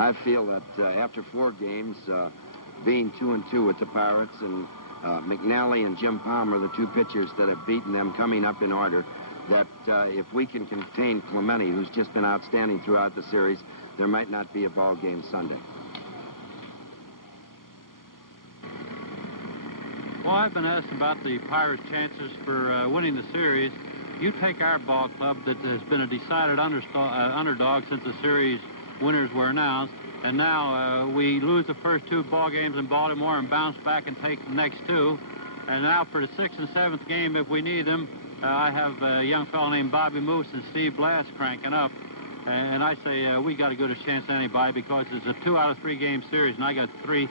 I feel that after 4 games, being 2-2 with the Pirates, and McNally and Jim Palmer, the 2 pitchers that have beaten them, coming up in order, that if we can contain Clemente, who's just been outstanding throughout the series, there might not be a ball game Sunday. Well, I've been asked about the Pirates' chances for winning the series. You take our ball club that has been a decided underdog since the series winners were announced, and now we lose the first 2 ball games in Baltimore and bounce back and take the next 2. And now for the 6th and 7th game, if we need them, I have a young fellow named Bobby Moose and Steve Blass cranking up. And I say we got as good a chance as anybody, because it's a 2 out of 3 game series, and I got 3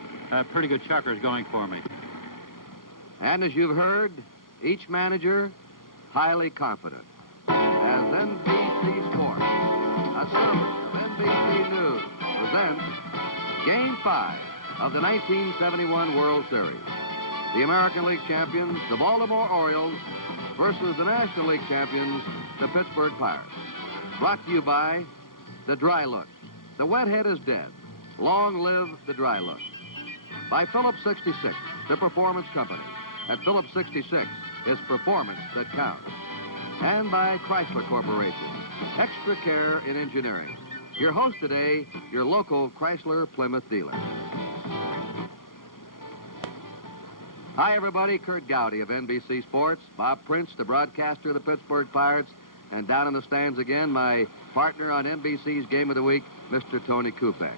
pretty good chuckers going for me. And as you've heard, each manager highly confident. As NBC Sports, a service of NBC News, presents Game 5 of the 1971 World Series. The American League champions, the Baltimore Orioles, versus the National League champions, the Pittsburgh Pirates. Brought to you by the Dry Look. The wet head is dead. Long live the Dry Look. By Phillips 66, the performance company. At Phillips 66, it's performance that counts. And by Chrysler Corporation, extra care in engineering. Your host today, your local Chrysler Plymouth dealer. Hi, everybody. Kurt Gowdy of NBC Sports. Bob Prince, the broadcaster of the Pittsburgh Pirates. And down in the stands again, my partner on NBC's Game of the Week, Mr. Tony Kupek.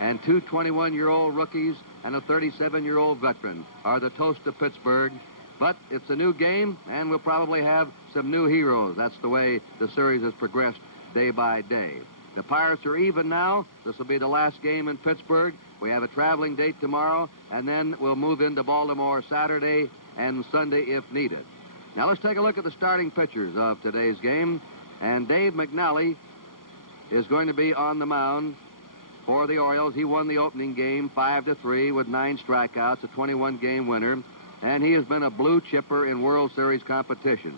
And 2 21-year-old rookies and a 37-year-old veteran are the toast of Pittsburgh. But it's a new game, and we'll probably have some new heroes. That's the way the series has progressed day by day. The Pirates are even now. This will be the last game in Pittsburgh. We have a traveling date tomorrow, and then we'll move into Baltimore Saturday and Sunday if needed. Now let's take a look at the starting pitchers of today's game. And Dave McNally is going to be on the mound for the Orioles. He won the opening game 5-3 with 9 strikeouts, a 21-game winner. And he has been a blue chipper in World Series competition.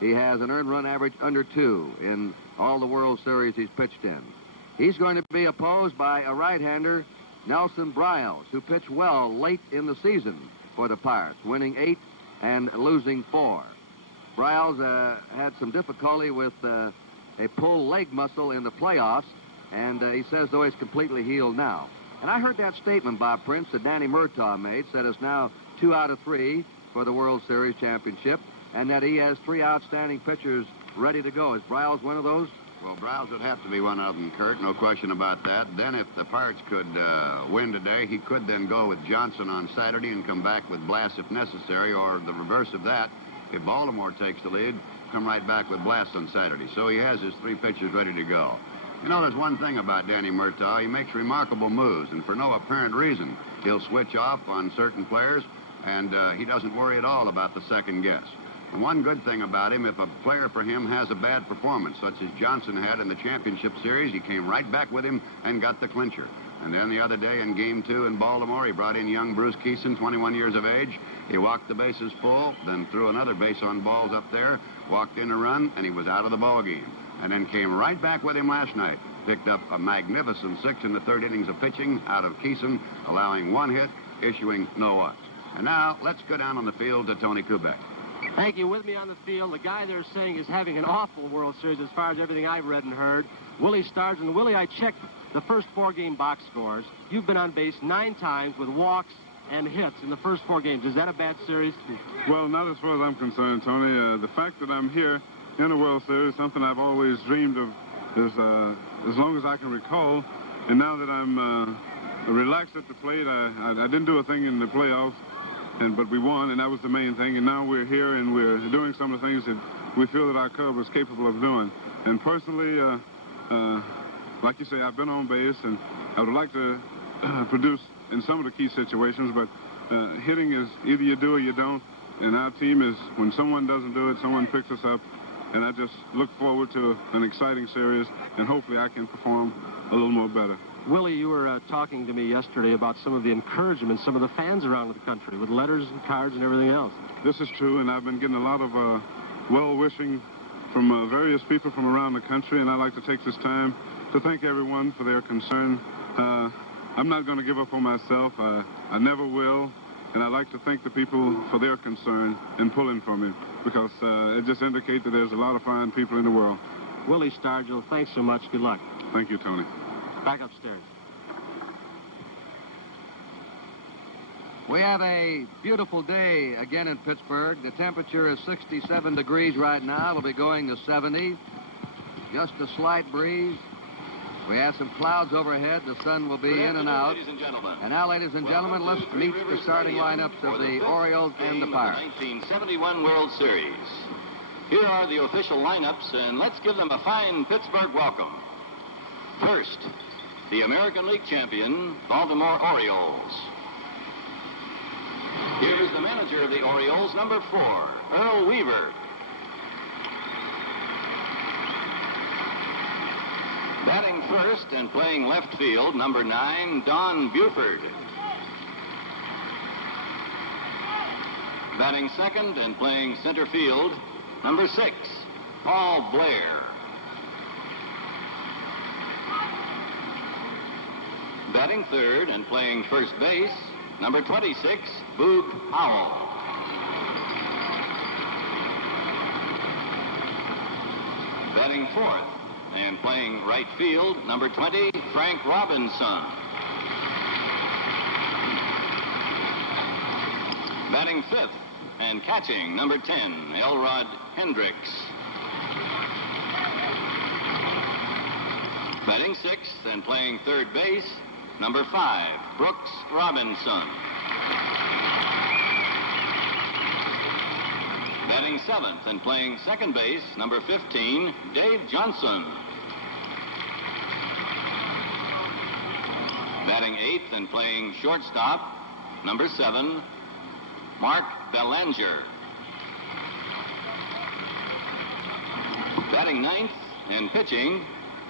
He has an earned run average under 2 in all the World Series he's pitched in. He's going to be opposed by a right-hander, Nelson Briles, who pitched well late in the season for the Pirates, winning 8 and losing 4. Briles had some difficulty with a pulled leg muscle in the playoffs, and he says, though, he's completely healed now. And I heard that statement, Bob Prince, that Danny Murtaugh made, said it's now 2 out of 3 for the World Series championship, and that he has 3 outstanding pitchers ready to go. Is Briles one of those? Well, Briles would have to be one of them, Kurt, no question about that. Then if the Pirates could win today, he could then go with Johnson on Saturday and come back with Blass if necessary, or the reverse of that. If Baltimore takes the lead, come right back with Blass on Saturday. So he has his 3 pitchers ready to go. You know, there's one thing about Danny Murtaugh. He makes remarkable moves, and for no apparent reason, he'll switch off on certain players, and he doesn't worry at all about the second guess. And one good thing about him, if a player for him has a bad performance, such as Johnson had in the championship series, he came right back with him and got the clincher. And then the other day in Game 2 in Baltimore, he brought in young Bruce Keeson, 21 years of age. He walked the bases full, then threw another base on balls up there, walked in a run, and he was out of the ball game. And then came right back with him last night. Picked up a magnificent 6 in the 3rd innings of pitching out of Keeson, allowing 1 hit, issuing no outs. And now, let's go down on the field to Tony Kubek. Thank you. With me on the field, the guy they're saying is having an awful World Series as far as everything I've read and heard, Willie Starnes. And Willie, I checked the first 4-game box scores. You've been on base 9 times with walks and hits in the first 4 games. Is that a bad series? Well, not as far as I'm concerned, Tony. The fact that I'm here in a World Series, something I've always dreamed of as long as I can recall. And now that I'm relaxed at the plate, I didn't do a thing in the playoffs, but we won, and that was the main thing. And now we're here, and we're doing some of the things that we feel that our club is capable of doing. And personally, like you say, I've been on base, and I would like to produce in some of the key situations, but hitting is either you do or you don't. And our team is, when someone doesn't do it, someone picks us up. And I just look forward to an exciting series, and hopefully I can perform a little more better. Willie, you were talking to me yesterday about some of the encouragement some of the fans around the country with letters and cards and everything else. This is true, and I've been getting a lot of well-wishing from various people from around the country, and I'd like to take this time to thank everyone for their concern I'm not going to give up on myself. I never will. And I'd like to thank the people for their concern in pulling for me, because it just indicates that there's a lot of fine people in the world. Willie Stargell, thanks so much. Good luck. Thank you, Tony. Back upstairs. We have a beautiful day again in Pittsburgh. The temperature is 67 degrees right now. It'll be going to 70. Just a slight breeze. We have some clouds overhead. The sun will be in and out. Ladies and gentlemen. And now, ladies and gentlemen, let's meet the starting lineups of the Orioles and the Pirates. 1971 World Series. Here are the official lineups, and let's give them a fine Pittsburgh welcome. First, the American League champion, Baltimore Orioles. Here's the manager of the Orioles, number 4, Earl Weaver. Batting first and playing left field, number 9, Don Buford. Batting second and playing center field, number 6, Paul Blair. Batting third and playing first base, number 26, Boog Powell. Batting fourth and playing right field, number 20, Frank Robinson. Batting fifth and catching, number 10, Elrod Hendricks. Batting sixth and playing third base, number 5, Brooks Robinson. Batting seventh and playing second base, number 15, Dave Johnson. Batting eighth and playing shortstop, number 7, Mark Belanger. Batting ninth and pitching,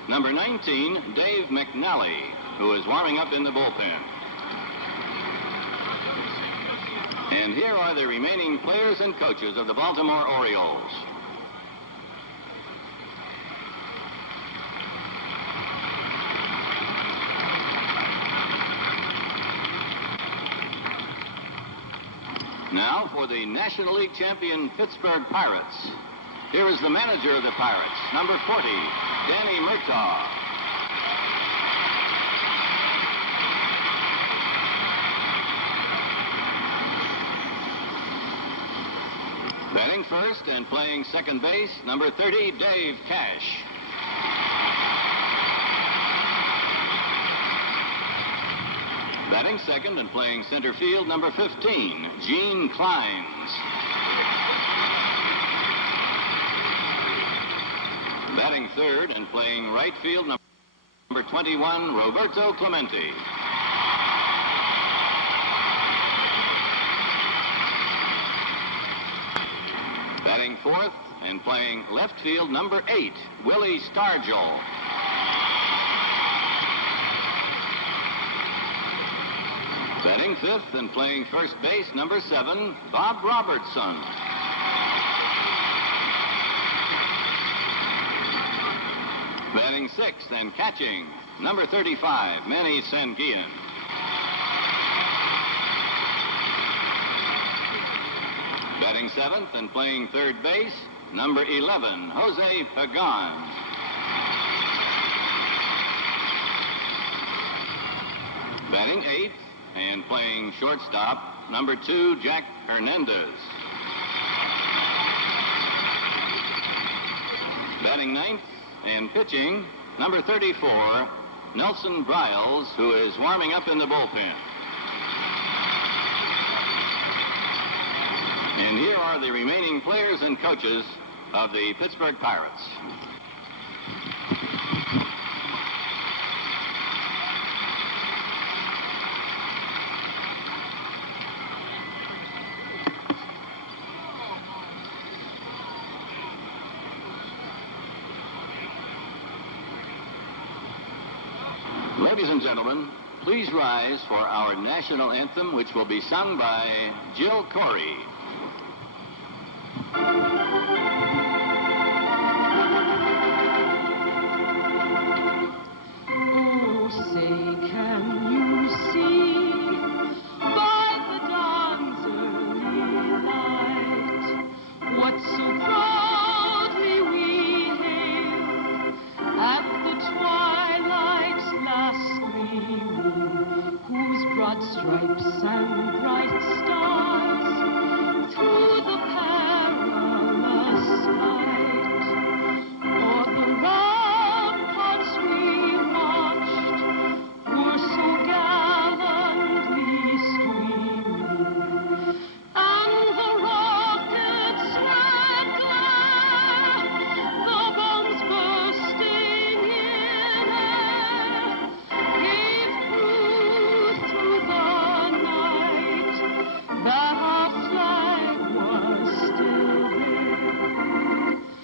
number 19, Dave McNally, who is warming up in the bullpen. And here are the remaining players and coaches of the Baltimore Orioles. Now for the National League champion Pittsburgh Pirates. Here is the manager of the Pirates, number 40, Danny Murtaugh. Batting first and playing second base, number 30, Dave Cash. Batting second and playing center field, number 15, Gene Clines. Batting third and playing right field, number 21, Roberto Clemente. Batting fourth and playing left field, number 8, Willie Stargell. Batting fifth and playing first base, number 7, Bob Robertson. Batting sixth and catching, number 35, Manny Sanguillen. Batting seventh and playing third base, number 11, Jose Pagan. Batting eighth and playing shortstop, number 2, Jack Hernandez. Batting ninth and pitching, number 34, Nelson Briles, who is warming up in the bullpen. And here are the remaining players and coaches of the Pittsburgh Pirates. Ladies and gentlemen, please rise for our national anthem, which will be sung by Jill Corey. Oh, say, broad stripes and bright stars through the perilous fight. O'er the ramparts we watched were so gallantly streaming, and the rockets regular, the bombs bursting in air, gave proof through the night that our flag was still there.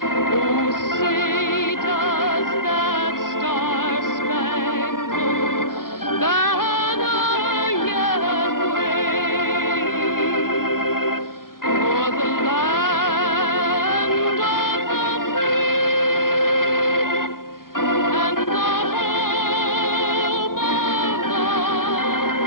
Oh, say does that star-spangled banner yet wave o'er the land of the free and the home of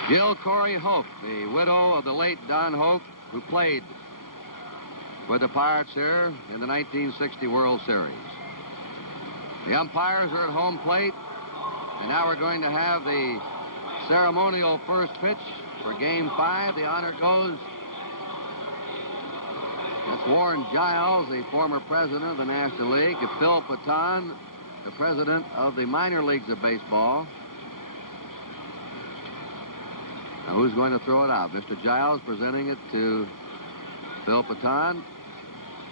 the Jill Corey Hope, the widow of the late Don Hope, who played with the Pirates here in the 1960 World Series. The umpires are at home plate, and now we're going to have the ceremonial first pitch for Game 5. The honor goes. That's Warren Giles, the former president of the National League, to Phil Patton, the president of the minor leagues of baseball. Now, who's going to throw it out? Mr. Giles presenting it to Phil Patton.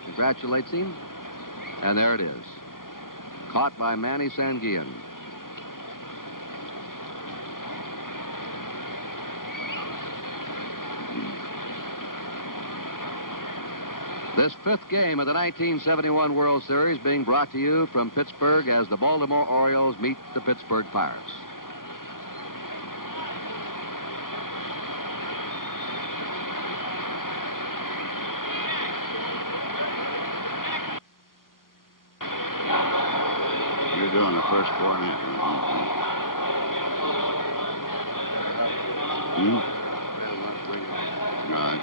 Congratulates him. And there it is. Caught by Manny Sanguillen. This fifth game of the 1971 World Series being brought to you from Pittsburgh as the Baltimore Orioles meet the Pittsburgh Pirates. You're doing the first 4 and a half. All right.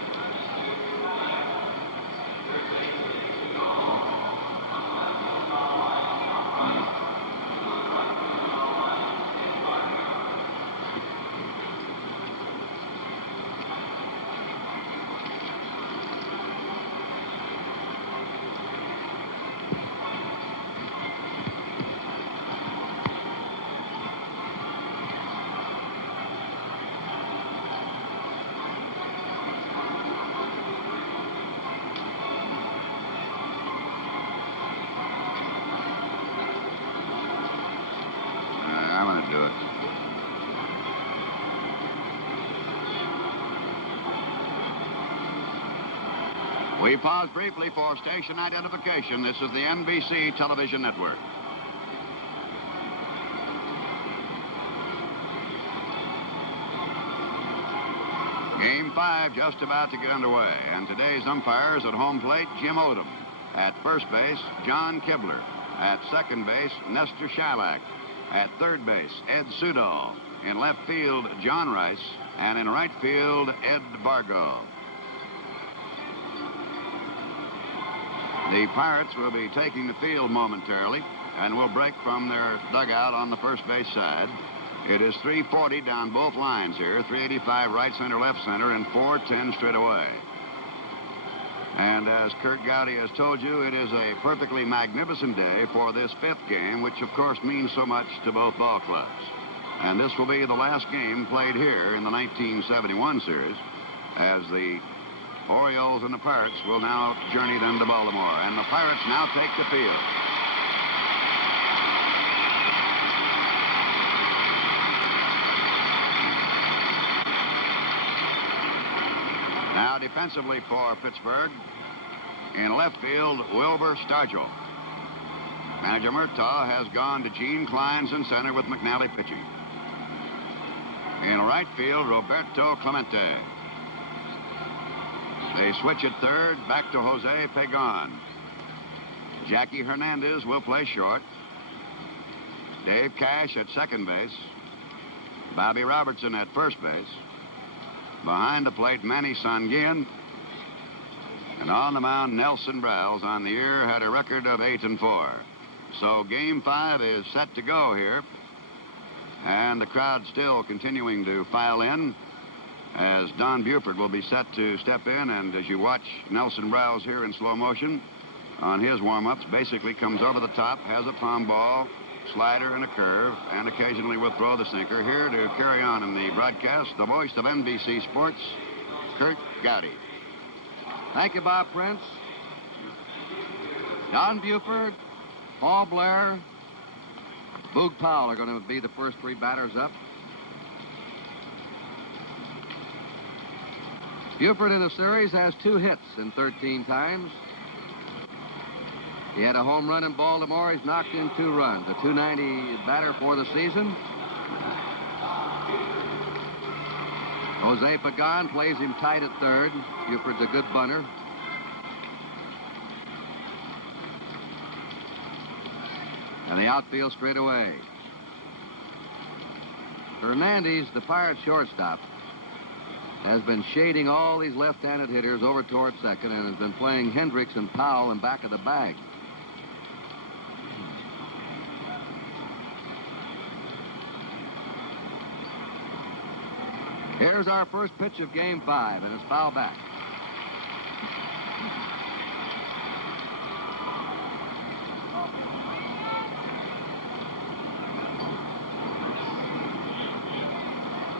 I'm going to do it. We pause briefly for station identification. This is the NBC Television Network. Game 5 just about to get underway, and today's umpires at home plate, Jim Odom. At first base, John Kibler. At second base, Nestor Shylock. At third base, Ed Sudol. In left field, John Rice. And in right field, Ed Bargo. The Pirates will be taking the field momentarily and will break from their dugout on the first base side. It is 340 down both lines here, 385 right center, left center, and 410 straight away. And as Kurt Gowdy has told you, it is a perfectly magnificent day for this fifth game, which of course means so much to both ball clubs. And this will be the last game played here in the 1971 series, as the Orioles and the Pirates will now journey then to Baltimore. And the Pirates now take the field. Now defensively for Pittsburgh, in left field, Wilbur Stargell. Manager Murtaugh has gone to Gene Klein's in center with McNally pitching. In right field, Roberto Clemente. They switch at third, back to Jose Pagan. Jackie Hernandez will play short. Dave Cash at second base. Bobby Robertson at first base. Behind the plate, Manny Sanguillen. And on the mound, Nelson Browse on the year had a record of 8-4. So game 5 is set to go here. And the crowd still continuing to file in as Don Buford will be set to step in. And as you watch Nelson Browse here in slow motion on his warm-ups, basically comes over the top, has a palm ball, slider and a curve, and occasionally will throw the sinker. Here to carry on in the broadcast, the voice of NBC Sports, Kurt Gowdy. Thank you, Bob Prince. Don Buford, Paul Blair, Boog Powell are going to be the first 3 batters up. Buford in the series has 2 hits in 13 times. He had a home run in Baltimore. He's knocked in 2 runs. A .290 batter for the season. Jose Pagan plays him tight at third. Buford's a good bunter. And the outfield straight away. Hernandez, the Pirates shortstop, has been shading all these left-handed hitters over toward second and has been playing Hendricks and Powell in back of the bag. Here's our first pitch of game 5, and it's foul back.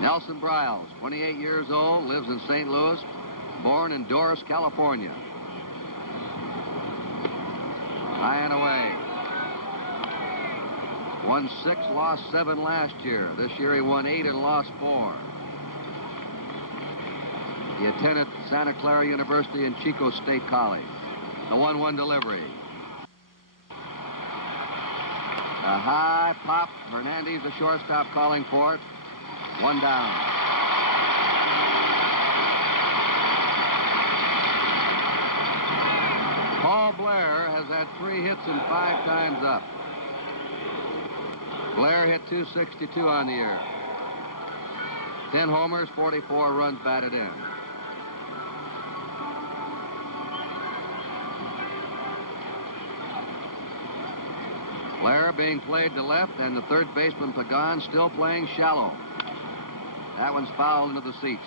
Nelson Browse, 28 years old, lives in St. Louis, born in Doris, California. High and away. Won 6, lost 7 last year. This year he won 8 and lost 4. He attended Santa Clara University and Chico State College. The 1-1 delivery. A high pop. Hernandez, the shortstop, calling for it. 1 down. Paul Blair has had 3 hits and 5 times up. Blair hit .262 on the year. 10 homers, 44 runs batted in. Blair being played to left, and the third baseman, Pagan, still playing shallow. That one's fouled into the seats.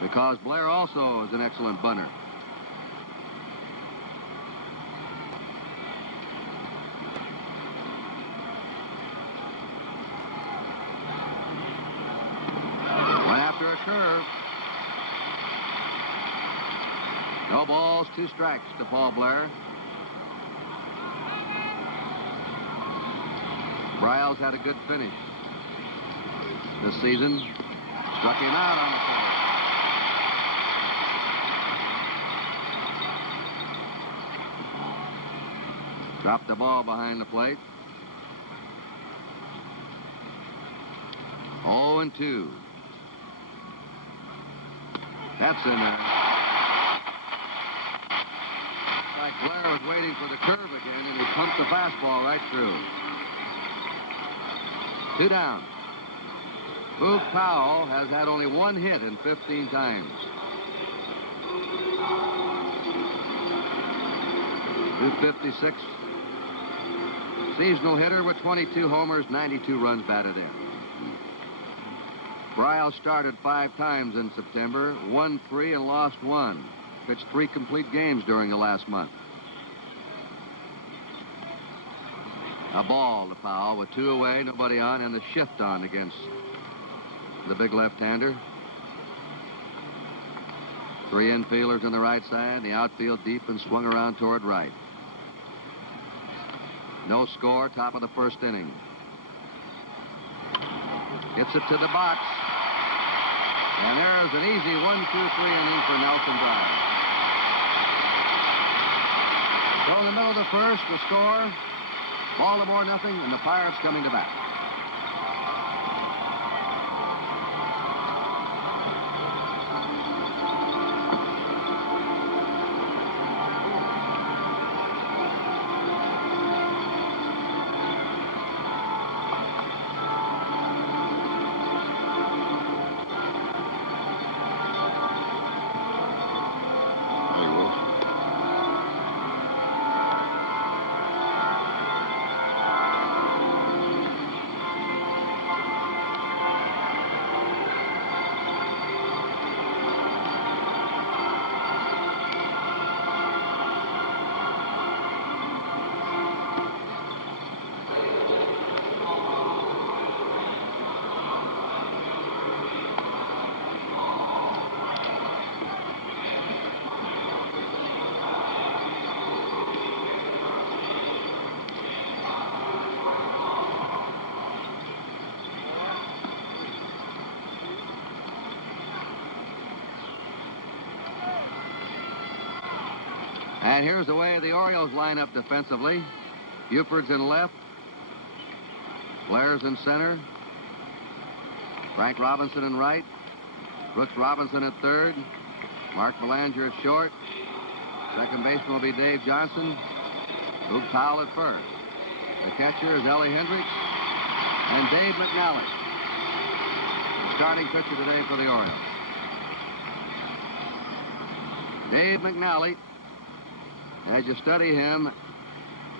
Because Blair also is an excellent bunter. Went after a curve. No balls, 2 strikes to Paul Blair. Browse had a good finish this season. Struck him out on the curve. Dropped the ball behind the plate. 0-2. That's in there. Like Blair was waiting for the curve again, and he pumped the fastball right through. 2 down. Boog Powell has had only 1 hit in 15 times. 256. Seasonal hitter with 22 homers, 92 runs batted in. Bryle started 5 times in September, won 3 and lost 1. Pitched 3 complete games during the last month. A ball to Powell with 2 away, nobody on, and the shift on against the big left-hander. 3 infielders on the right side, the outfield deep and swung around toward right. No score, top of the first inning. Hits it to the box. And there's an easy 1-2-3 inning for Nelson Browse. So in the middle of the first, the score, Baltimore nothing, and the Pirates coming to bat. And here's the way the Orioles line up defensively. Buford's in left. Blair's in center. Frank Robinson in right. Brooks Robinson at third. Mark Belanger at short. Second baseman will be Dave Johnson. Luke Powell at first. The catcher is Ellie Hendricks and Dave McNally, the starting pitcher today for the Orioles. Dave McNally, as you study him,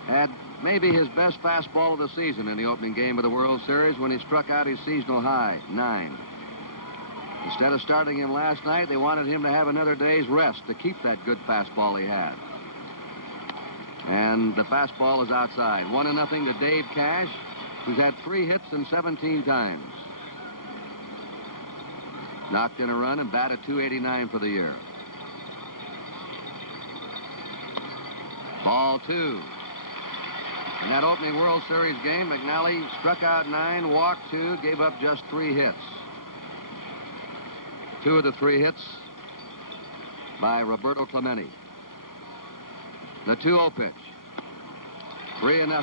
had maybe his best fastball of the season in the opening game of the World Series when he struck out his seasonal high, 9. Instead of starting him last night, they wanted him to have another day's rest to keep that good fastball he had. And the fastball is outside. 1-0 to Dave Cash, who's had 3 hits and 17 times. Knocked in a run and batted .289 for the year. Ball 2. In that opening World Series game, McNally struck out 9, walked 2, gave up just 3 hits. 2 of the 3 hits by Roberto Clemente. The 2-0 pitch. 3-0.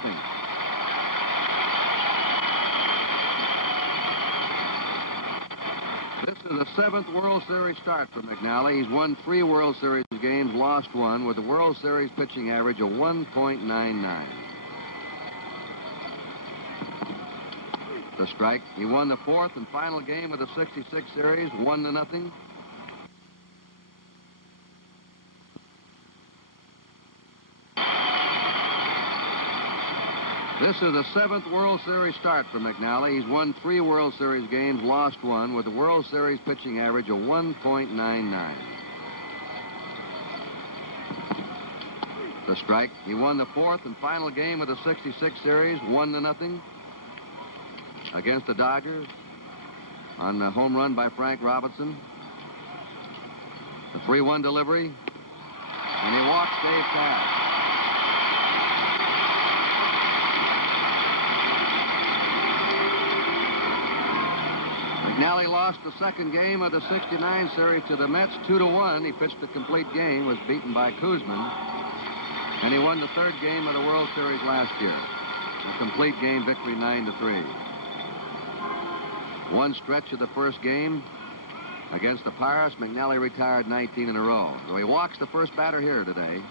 This is the 7th World Series start for McNally. He's won 3 World Series games, lost 1, with a World Series pitching average of 1.99. The strike. He won the 4th and final game of the '66 series, 1-0. This is the 7th World Series start for McNally. He's won 3 World Series games, lost 1, with a World Series pitching average of 1.99. The strike. He won the 4th and final game of the '66 series, 1-0. Against the Dodgers on the home run by Frank Robinson. The 3-1 delivery. And he walks Dave Cash. McNally lost the 2nd game of the '69 series to the Mets 2-1. He pitched a complete game, was beaten by Koosman. And he won the 3rd game of the World Series last year. A complete game victory, 9-3. One stretch of the first game against the Pirates, McNally retired 19 in a row. So he walks the first batter here today.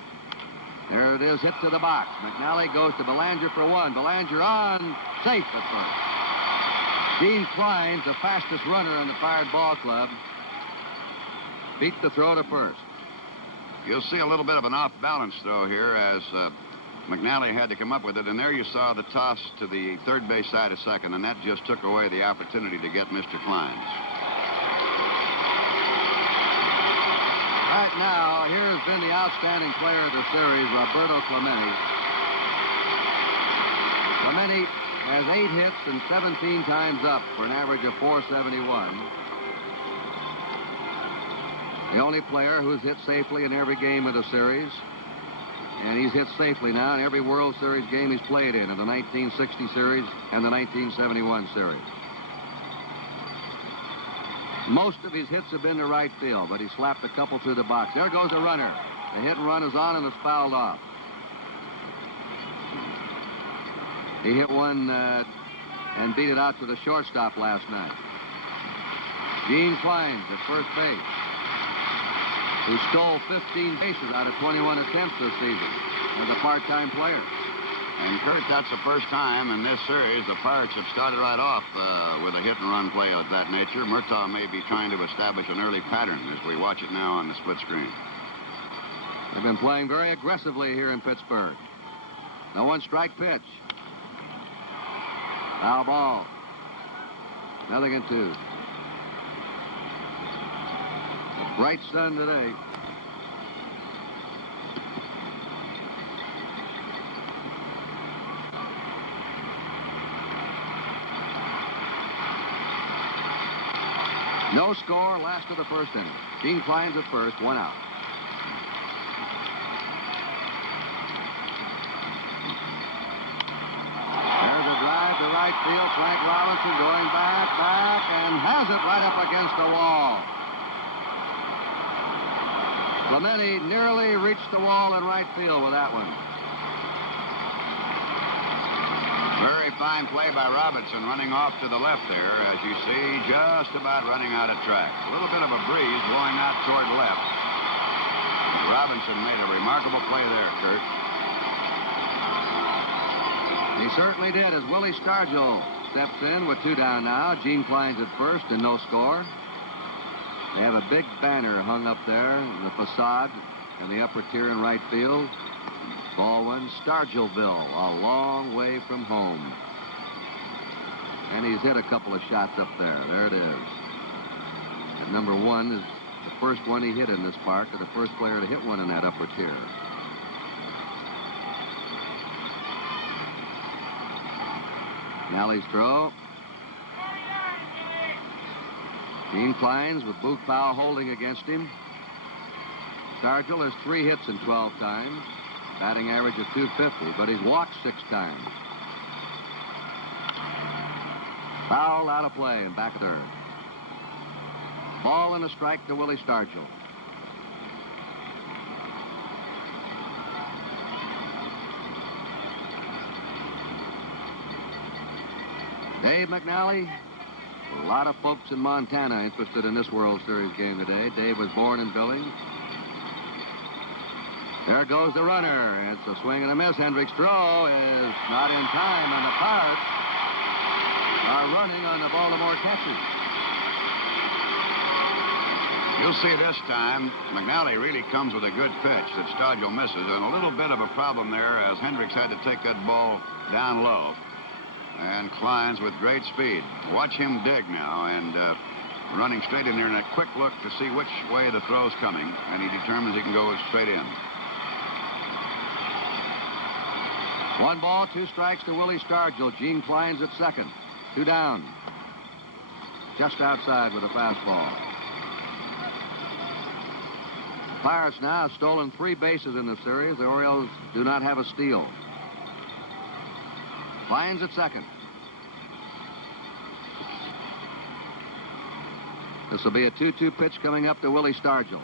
There it is, hit to the box. McNally goes to Belanger for 1. Belanger on, safe at first. Gene Klein's the fastest runner in the Pirate Ball Club. Beat the throw to first. You'll see a little bit of an off-balance throw here as McNally had to come up with it, and there you saw the toss to the third base side of second, and that just took away the opportunity to get Mr. Klein's. Right now, here has been the outstanding player of the series, Roberto Clemente. Clemente has 8 hits and 17 times up for an average of .471. The only player who's hit safely in every game of the series. And he's hit safely now in every World Series game he's played in the 1960 series and the 1971 series. Most of his hits have been to right field, but he slapped a couple through the box. There goes the runner. The hit and run is on and is fouled off. He hit one and beat it out to the shortstop last night. Gene Klein at first base, who stole 15 bases out of 21 attempts this season as a part-time player. And, Kurt, that's the first time in this series the Pirates have started right off with a hit-and-run play of that nature. Murtaugh may be trying to establish an early pattern as we watch it now on the split screen. They've been playing very aggressively here in Pittsburgh. The 1-strike pitch. Foul ball. 0-2. Bright sun today. No score, last of the first inning. Gene Klein's at first, 1 out. There's a drive to right field. Frank Robinson going back, and has it right up against the wall. Clemente nearly reached the wall in right field with that one. Very fine play by Robinson, running off to the left there, as you see, just about running out of track. A little bit of a breeze blowing out toward left. Robinson made a remarkable play there, Kurt. He certainly did, as Willie Stargell steps in with 2 down now. Gene Klein's at first and no score. They have a big banner hung up there in the facade in the upper tier in right field. Ball 1, Stargellville, a long way from home. And he's hit a couple of shots up there. There it is. And number 1 is the first one he hit in this park, or the first player to hit one in that upper tier. Nally's throw. Gene Klein's with Boog Powell holding against him. Stargell has 3 hits in 12 times. Batting average of .250, but he's walked 6 times. Foul out of play and back third. Ball and a strike to Willie Stargell. Dave McNally. A lot of folks in Montana interested in this World Series game today. Dave was born in Billings. There goes the runner. It's a swing and a miss. Hendricks' throw is not in time, and the Pirates are running on the Baltimore catcher. You'll see this time, McNally really comes with a good pitch that Stargell misses, and a little bit of a problem there as Hendricks had to take that ball down low. And Klein's with great speed. Watch him dig now, and running straight in there in a quick look to see which way the throw's coming, and he determines he can go straight in. 1 ball, 2 strikes to Willie Stargell. Gene Klein's at second. 2 down. Just outside with a fastball. The Pirates now have stolen 3 bases in the series. The Orioles do not have a steal. Klein's at second. This will be a 2-2 pitch coming up to Willie Stargell.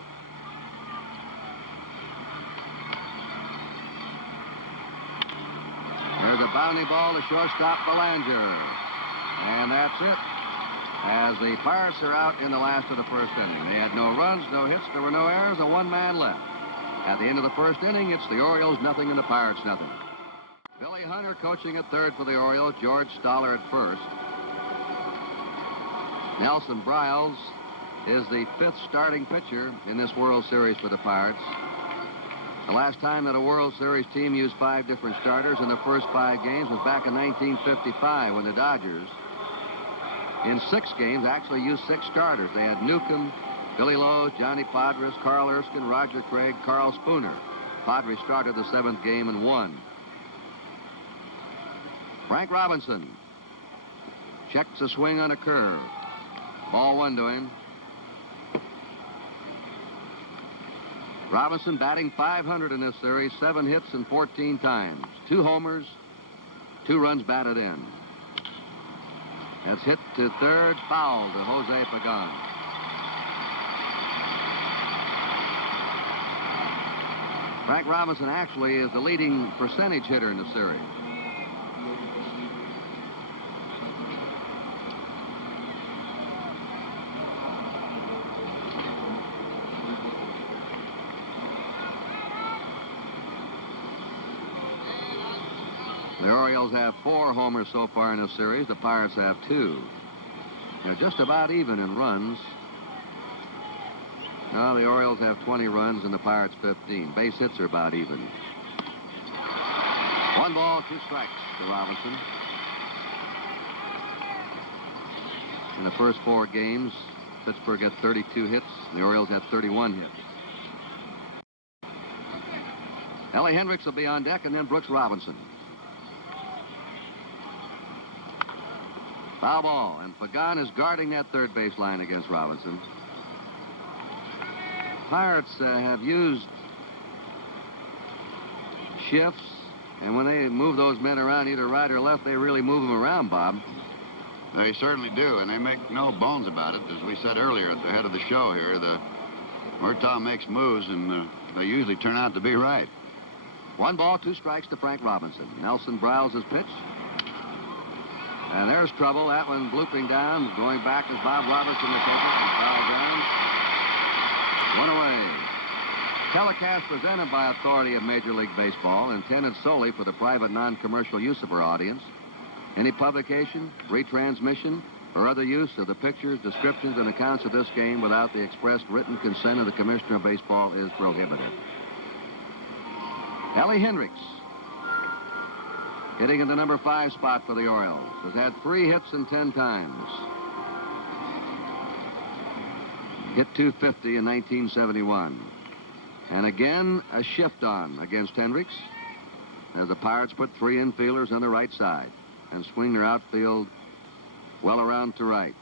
There's a bounty ball to shortstop Belanger. And that's it. As the Pirates are out in the last of the first inning. They had no runs, no hits, there were no errors, a 1-man left. At the end of the first inning, it's the Orioles nothing and the Pirates nothing. Billy Hunter coaching at third for the Orioles. George Stoller at first. Nelson Briles is the 5th starting pitcher in this World Series for the Pirates. The last time that a World Series team used 5 different starters in the first 5 games was back in 1955 when the Dodgers, in 6 games, actually used 6 starters. They had Newcomb, Billy Lowe, Johnny Podres, Carl Erskine, Roger Craig, Carl Spooner. Podres started the 7th game and won. Frank Robinson checks a swing on a curve. Ball 1 to him. Robinson batting .500 in this series, 7 hits and 14 times. 2 homers, 2 runs batted in. That's hit to third, foul to Jose Pagan. Frank Robinson actually is the leading percentage hitter in the series. The Orioles have 4 homers so far in this series. The Pirates have 2. They're just about even in runs. Now the Orioles have 20 runs and the Pirates 15. Base hits are about even. 1 ball, 2 strikes to Robinson. In the first 4 games, Pittsburgh had 32 hits. The Orioles had 31 hits. Ellie Hendricks will be on deck, and then Brooks Robinson. Foul ball, and Pagan is guarding that third base line against Robinson. Pirates have used shifts, and when they move those men around either right or left, they really move them around, Bob. They certainly do, and they make no bones about it. As we said earlier at the head of the show here, the Murtaugh makes moves, and they usually turn out to be right. 1 ball, 2 strikes to Frank Robinson. Nelson Briles' pitch. And there's trouble. That one blooping down. Going back is Bob Robertson to take it and foul down. 1 away. Telecast presented by authority of Major League Baseball, intended solely for the private non-commercial use of our audience. Any publication, retransmission, or other use of the pictures, descriptions, and accounts of this game without the expressed written consent of the Commissioner of Baseball is prohibited. Ellie Hendricks, hitting in the number 5 spot for the Orioles, has had 3 hits in 10 times. Hit .250 in 1971. And again, a shift on against Hendricks as the Pirates put 3 infielders on the right side and swing their outfield well around to right.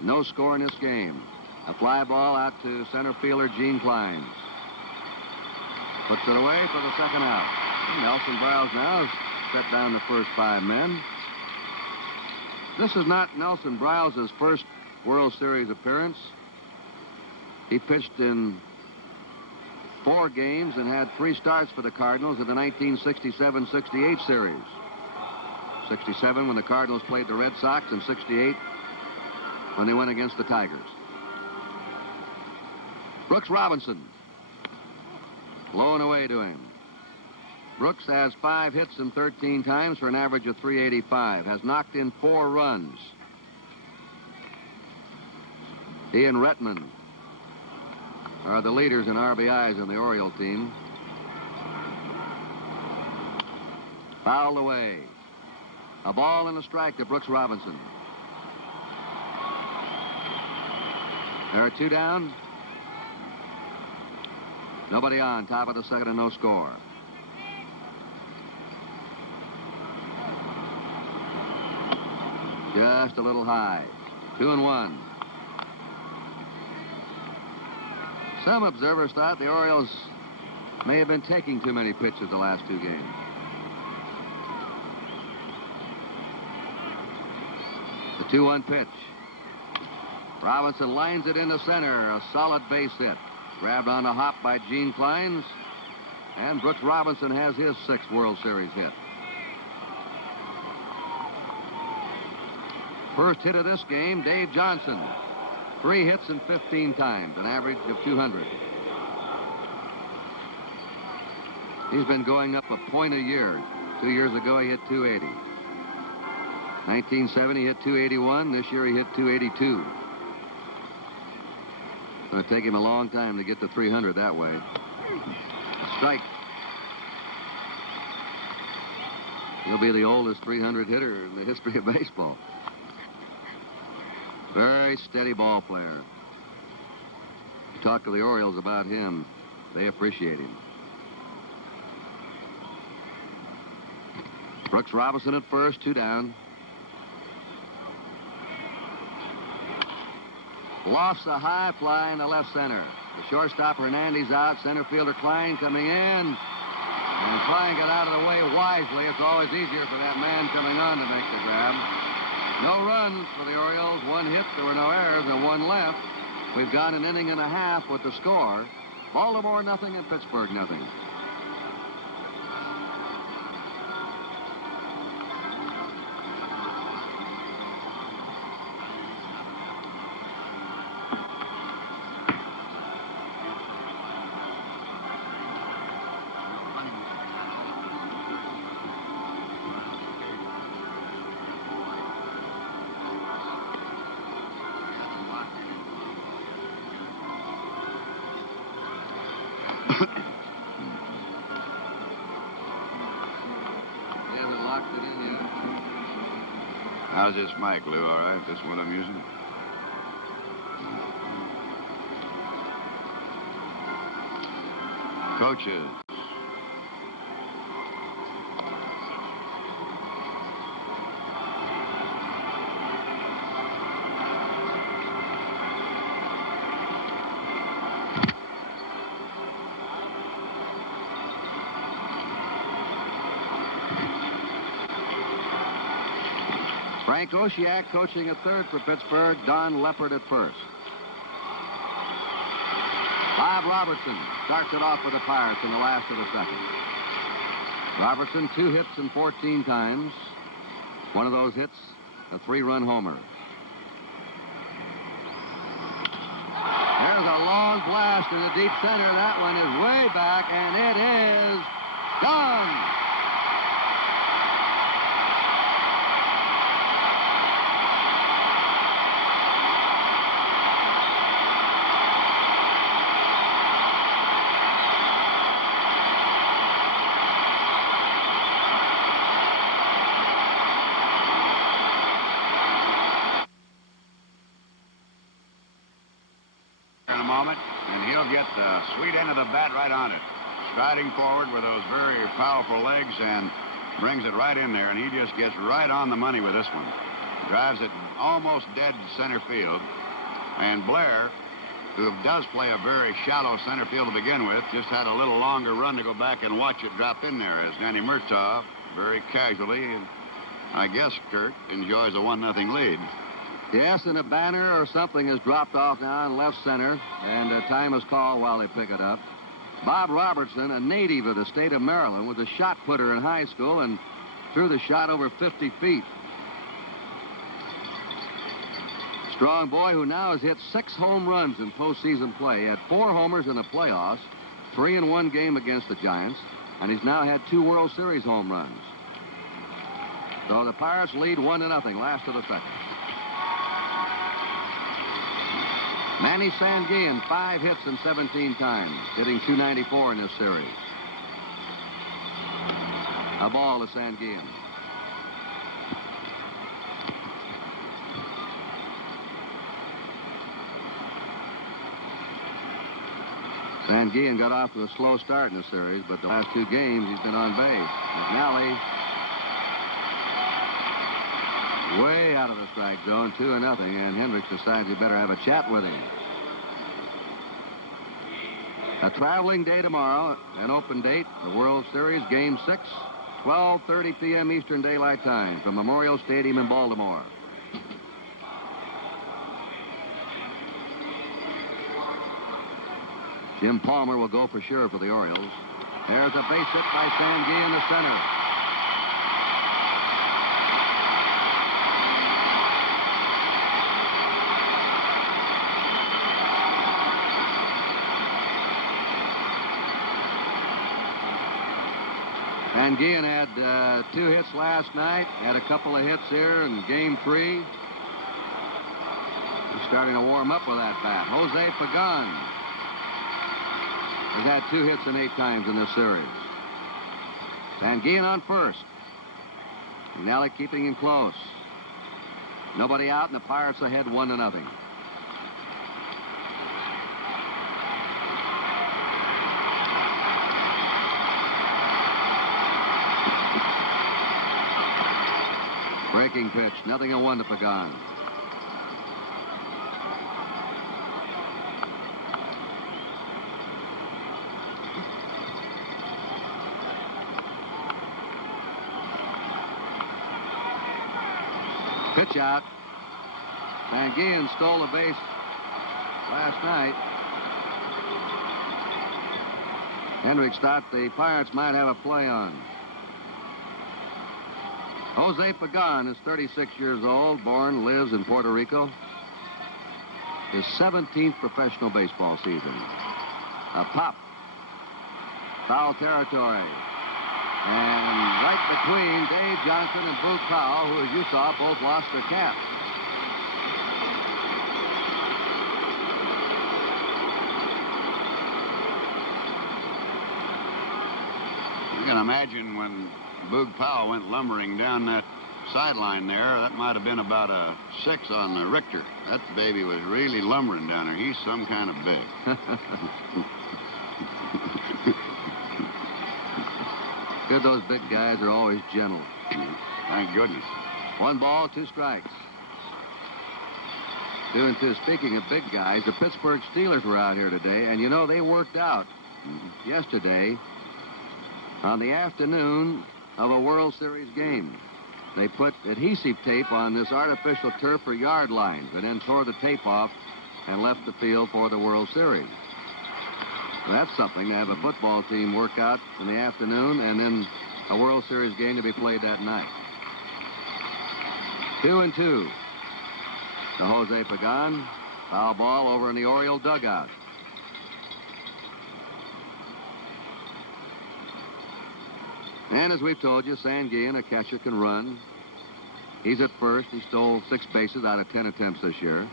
No score in this game. A fly ball out to center fielder Gene Klein. Puts it away for the second out. Nelson Briles now has set down the first 5 men. This is not Nelson Briles' first World Series appearance. He pitched in 4 games and had 3 starts for the Cardinals in the 1967-68 series. 67 when the Cardinals played the Red Sox, and 68 when they went against the Tigers. Brooks Robinson, low and away to him. Brooks has 5 hits in 13 times for an average of .385. Has knocked in 4 runs. He and Retman are the leaders in RBIs in the Oriole team. Fouled away. A ball and a strike to Brooks Robinson. There are 2 down. Nobody on. Top of the second and no score. Just a little high. 2-1. Some observers thought the Orioles may have been taking too many pitches the last 2 games. The 2-1 pitch. Robinson lines it into center. A solid base hit. Grabbed on a hop by Gene Kleins. And Brooks Robinson has his 6th World Series hit. First hit of this game, Dave Johnson. 3 hits in 15 times, an average of 200. He's been going up a point a year. 2 years ago, he hit .280. 1970, he hit .281. This year, he hit .282. It's going to take him a long time to get to 300 that way. Strike. He'll be the oldest 300 hitter in the history of baseball. Very steady ball player. You talk to the Orioles about him, they appreciate him. Brooks Robinson at first, 2 down. Lofts a high fly in the left center. The shortstop Hernandez out, center fielder Klein coming in. And Klein got out of the way wisely. It's always easier for that man coming on to make the grab. No runs for the Orioles. 1 hit, there were no errors, and 1 left. We've gone an inning and a half with the score. Baltimore nothing and Pittsburgh nothing. How's this mic, Lou? All right? This one I'm using? Coaches. Frank Osiak coaching at third for Pittsburgh. Don Leppard at first. Bob Robertson starts it off for the Pirates in the last of the second. Robertson, 2 hits and 14 times. One of those hits, a 3-run homer. There's a long blast in the deep center. That one is way back, and it is gone. In a moment, and he'll get the sweet end of the bat right on it. Striding forward with those very powerful legs and brings it right in there, and he just gets right on the money with this one. Drives it almost dead center field. And Blair, who does play a very shallow center field to begin with, just had a little longer run to go back and watch it drop in there as Danny Murtaugh, very casually, and I guess Kurt enjoys a 1-0 lead. Yes, and a banner or something is dropped off now in left center, and time is called while they pick it up. Bob Robertson, a native of the state of Maryland, was a shot putter in high school and threw the shot over 50 feet. Strong boy who now has hit 6 home runs in postseason play. He had 4 homers in the playoffs, 3 in 1 game against the Giants, and he's now had 2 World Series home runs. So the Pirates lead 1-0, last of the second. Manny Sanguillen, 5 hits and 17 times, hitting .294 in this series. A ball to Sanguillen. Sanguillen got off to a slow start in the series, but the last 2 games he's been on base. McNally way out of the strike zone, 2-0, and Hendricks decides he better have a chat with him. A traveling day tomorrow, an open date, the World Series, Game 6, 12:30 p.m. Eastern Daylight Time from Memorial Stadium in Baltimore. Jim Palmer will go for sure for the Orioles. There's a base hit by Sanguillen in the center. Sanguillen had 2 hits last night, had a couple of hits here in Game 3. He's starting to warm up with that bat. Jose Pagan has had 2 hits and 8 times in this series. Sanguillen on first. McNally keeping him close. Nobody out, and the Pirates ahead 1-0. Breaking pitch, 0-1 to Pagan. Pitch out. Sanguillen stole the base last night. Hendricks thought the Pirates might have a play on. Jose Pagan is 36 years old, born, lives in Puerto Rico. His 17th professional baseball season. A pop. Foul territory. And right between Dave Johnson and Boog Powell, who, as you saw, both lost their caps. You can imagine when Boog Powell went lumbering down that sideline there, that might have been about a 6 on the Richter. That baby was really lumbering down there. He's some kind of big. Good, those big guys are always gentle. Thank goodness. 1 ball, 2 strikes. 2-2. Speaking of big guys, the Pittsburgh Steelers were out here today, and you know they worked out yesterday on the afternoon of a World Series game. They put adhesive tape on this artificial turf for yard lines and then tore the tape off and left the field for the World Series. That's something to have a football team work out in the afternoon and then a World Series game to be played that night. 2-2 to Jose Pagan. Foul ball over in the Oriole dugout. And as we've told you, Sanguillen, a catcher, can run. He's at first. He stole 6 bases out of 10 attempts this year.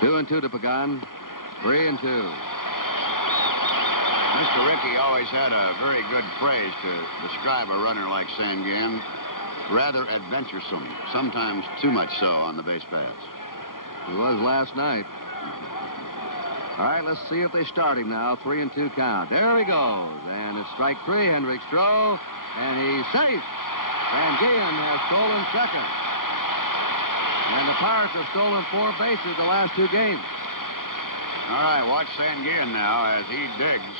Two and two to Pagan. 3-2. Mr. Rickey always had a very good phrase to describe a runner like Sanguillen. Rather adventuresome, sometimes too much so on the base paths. He was last night. All right, let's see if they start him now. 3-2 count. There he goes. And it's strike 3, Hendricks throw. And he's safe. Sanguillen has stolen second. And the Pirates have stolen 4 bases the last 2 games. All right, watch Sanguillen now as he digs.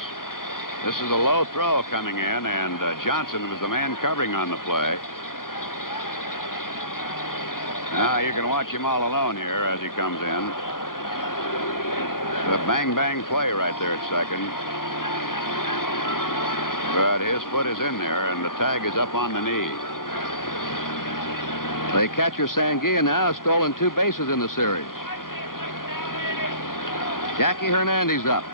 This is a low throw coming in, and Johnson was the man covering on the play. Now you can watch him all alone here as he comes in. A bang-bang play right there at second. But his foot is in there, and the tag is up on the knee. The catcher Sanguillen now has stolen 2 bases in the series. Jackie Hernandez up.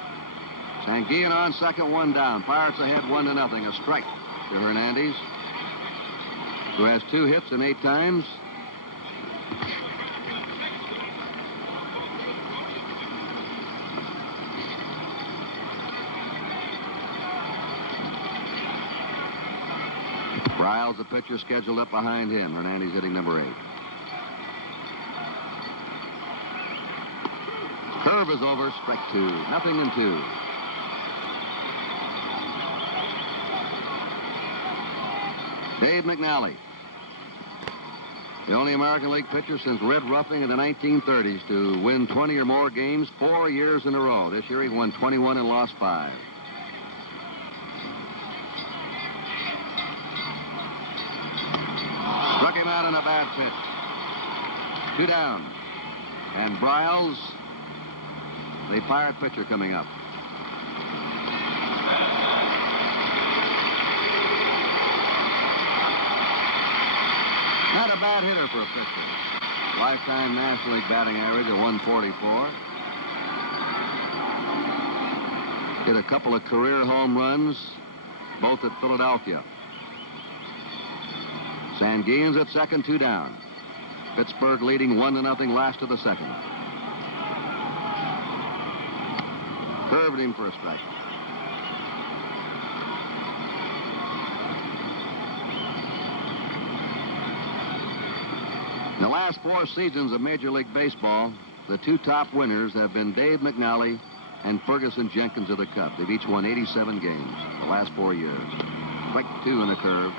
Sanguillen on second, 1 down. Pirates ahead 1-0. A strike to Hernandez, who has 2 hits and 8 times. Riles, the pitcher, scheduled up behind him. Hernandez hitting number 8. Curve is over. Strike 2. 0-2. Dave McNally, the only American League pitcher since Red Ruffing in the 1930s to win 20 or more games 4 years in a row. This year he won 21 and lost 5. Struck him out on a bad pitch. 2 down. And Briles, the Pirate pitcher, coming up. Not a bad hitter for a pitcher. Lifetime National League batting average of 144. Hit a couple of career home runs, both at Philadelphia. Sanguillen's at second, 2 down. Pittsburgh leading 1-0 last of the second. Curved him for a strike. In the last 4 seasons of Major League Baseball, the 2 top winners have been Dave McNally and Ferguson Jenkins of the Cup. They've each won 87 games the last 4 years. Strike 2 in the curve.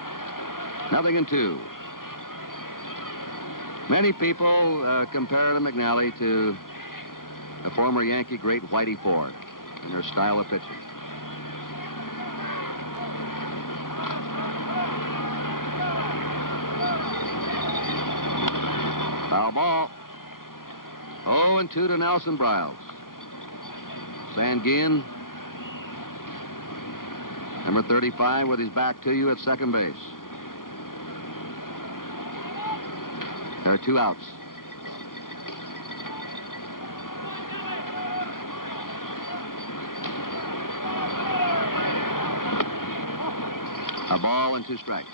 0-2. Many people compare McNally to a former Yankee great Whitey Ford in their style of pitching. Foul ball. 0-2 to Nelson Briles. Sanguillen, number 35, with his back to you at second base. There are 2 outs. A ball and 2 strikes.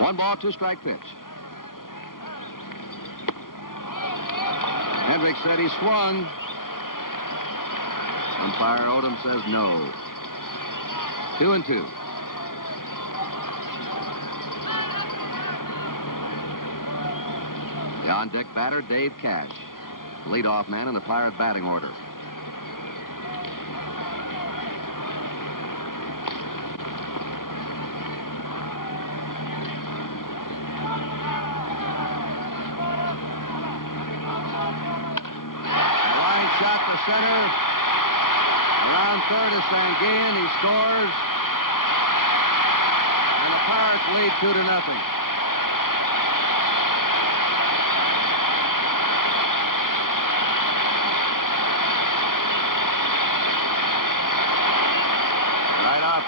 One ball, 2 strike pitch. Hendricks said he swung. Umpire Odom says no. 2-2. The on-deck batter, Dave Cash, leadoff man in the Pirate batting order. third is Sanguin. He scores. And the Pirates lead 2-0.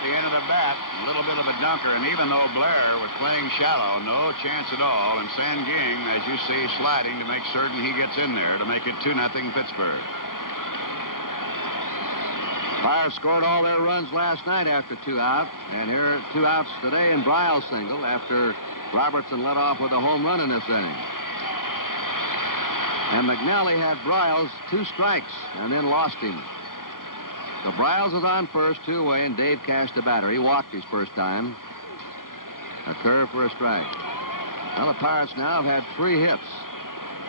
The end of the bat, a little bit of a dunker, and even though Blair was playing shallow, no chance at all, and Sanguin, as you see, sliding to make certain he gets in there to make it 2-0 Pittsburgh. Pirates scored all their runs last night after 2 out, and here are 2 outs today in Briles' single after Robertson led off with a home run in this inning. And McNally had Briles 2 strikes and then lost him. So Briles was on first, 2 away, and Dave cashed the batter. He walked his first time. A curve for a strike. Well, the Pirates now have had 3 hits,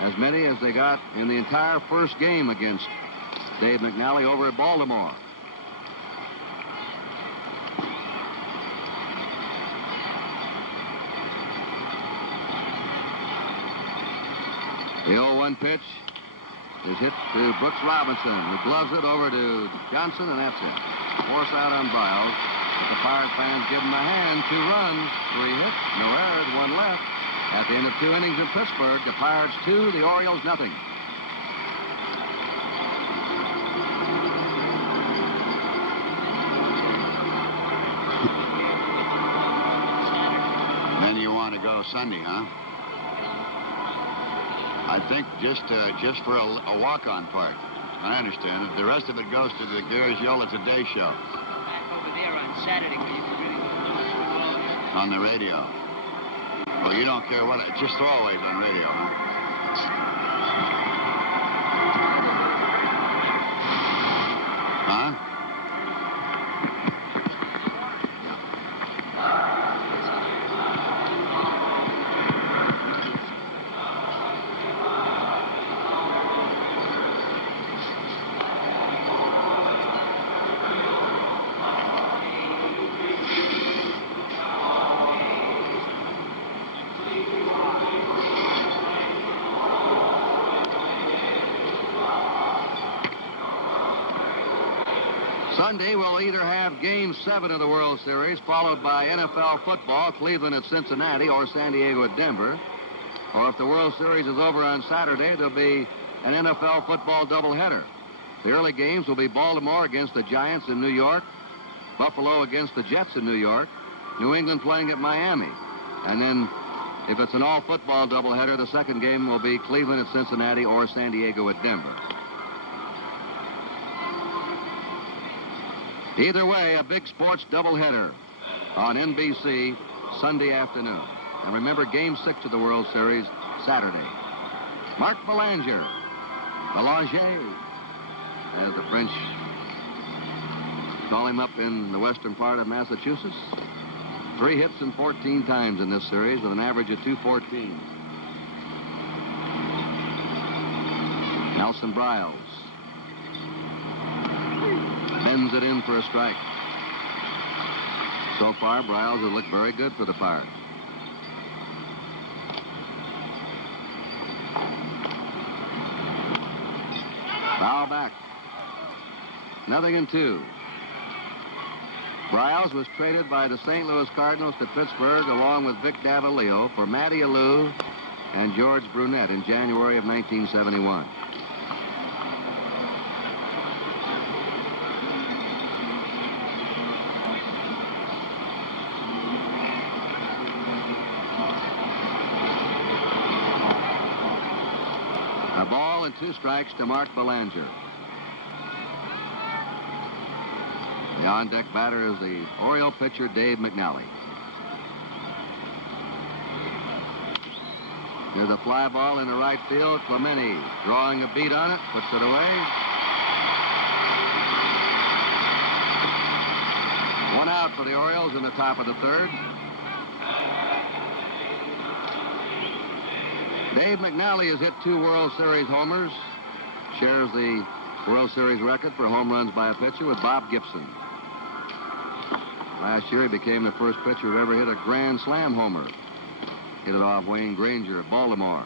as many as they got in the entire first game against Dave McNally over at Baltimore. The 0-1 pitch is hit to Brooks Robinson, who gloves it over to Johnson, and that's it. Force out on Briles. But the Pirate fans give him a hand. 2 runs, 3 hits, no errors, 1 left. At the end of 2 innings in Pittsburgh, the Pirates 2, the Orioles nothing. Then you want to go Sunday, huh? I think just for a walk-on part. I understand it. The rest of it goes to the Garagiola Today show. Back over there on Saturday where you can really go on the radio. Well, you don't care what, just throwaways on radio, huh? Huh? Sunday, we'll either have Game 7 of the World Series, followed by NFL football, Cleveland at Cincinnati or San Diego at Denver. Or if the World Series is over on Saturday, there'll be an NFL football doubleheader. The early games will be Baltimore against the Giants in New York, Buffalo against the Jets in New York, New England playing at Miami. And then, if it's an all-football doubleheader, the second game will be Cleveland at Cincinnati or San Diego at Denver. Either way, a big sports doubleheader on NBC Sunday afternoon. And remember, Game 6 of the World Series, Saturday. Mark Belanger, as the French call him up in the western part of Massachusetts. 3 hits and 14 times in this series with an average of .214. Nelson Briles bends it in for a strike. So far, Briles has looked very good for the Pirates. Foul back. 0-2. Briles was traded by the St. Louis Cardinals to Pittsburgh along with Vic Davalillo for Matty Alou and George Brunette in January of 1971. A ball and 2 strikes to Mark Belanger. The on-deck batter is the Oriole pitcher, Dave McNally. There's a fly ball in the right field. Clemente drawing a beat on it, puts it away. 1 out for the Orioles in the top of the 3rd. Dave McNally has hit 2 World Series homers. Shares the World Series record for home runs by a pitcher with Bob Gibson. Last year, he became the first pitcher who ever hit a Grand Slam homer. Hit it off Wayne Granger of Baltimore.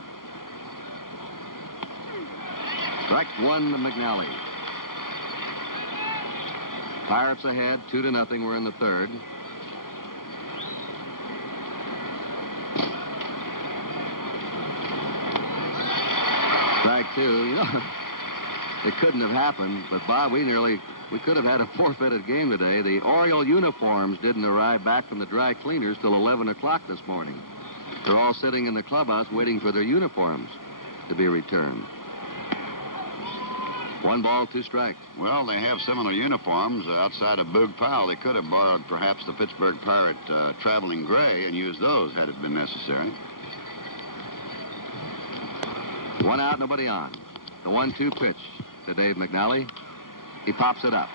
Strike 1 to McNally. Pirates ahead, 2-0. We're in the third. Strike two. You know, it couldn't have happened, but Bob, we could have had a forfeited game today. The Oriole uniforms didn't arrive back from the dry cleaners till 11 o'clock this morning. They're all sitting in the clubhouse waiting for their uniforms to be returned. 1 ball, 2 strikes. Well, they have similar uniforms outside of Boog Powell. They could have borrowed perhaps the Pittsburgh Pirate traveling gray and used those had it been necessary. 1 out, nobody on. The 1-2 pitch to Dave McNally. He pops it up.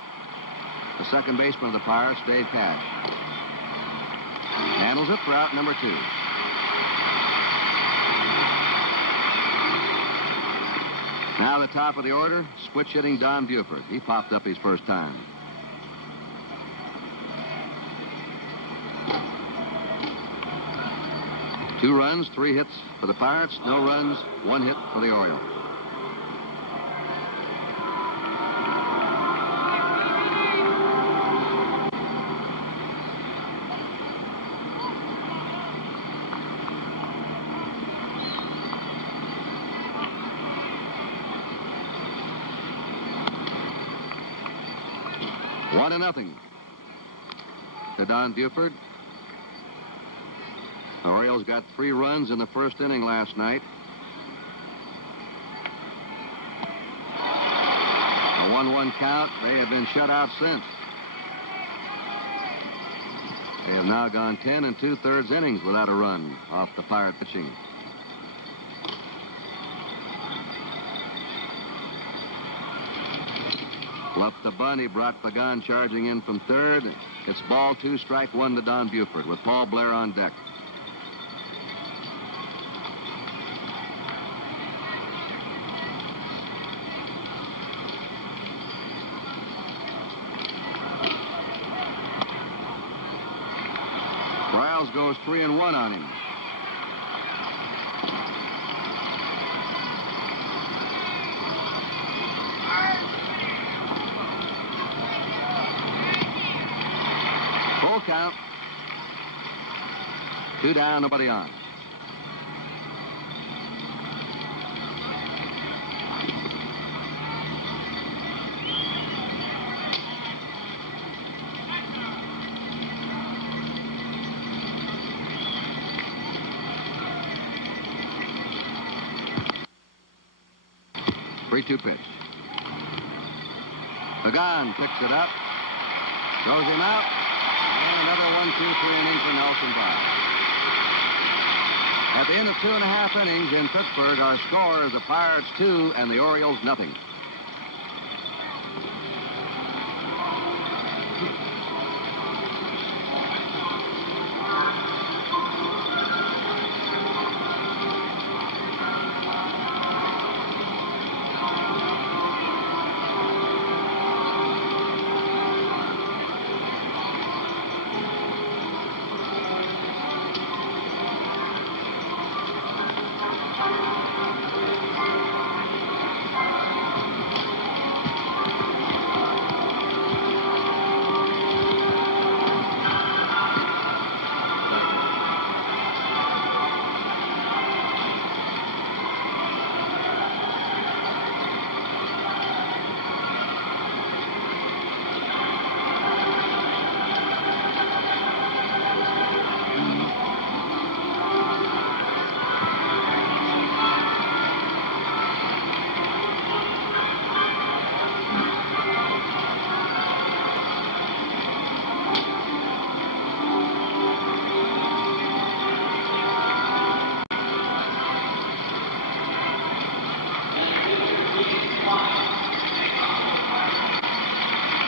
The second baseman of the Pirates, Dave Cash, handles it for out number 2. Now the top of the order, switch hitting Don Buford. He popped up his first time. Two runs, 3 hits for the Pirates. No runs, 1 hit for the Orioles. One to nothing to Don Buford. The Orioles got 3 runs in the first inning last night. A 1-1 count. They have been shut out since. They have now gone 10 2/3 innings without a run off the Pirate pitching. Bluffed the bunt. He brought Pagan charging in from third. It's ball 2, strike 1 to Don Buford with Paul Blair on deck. Riles goes 3-1 on him. Full count. 2 down, nobody on. Three-two pitch. Pagan picks it up, throws him out, and another 1-2-3 inning for Nelson Bryant. At the end of 2.5 innings in Pittsburgh, our score is the Pirates 2 and the Orioles nothing.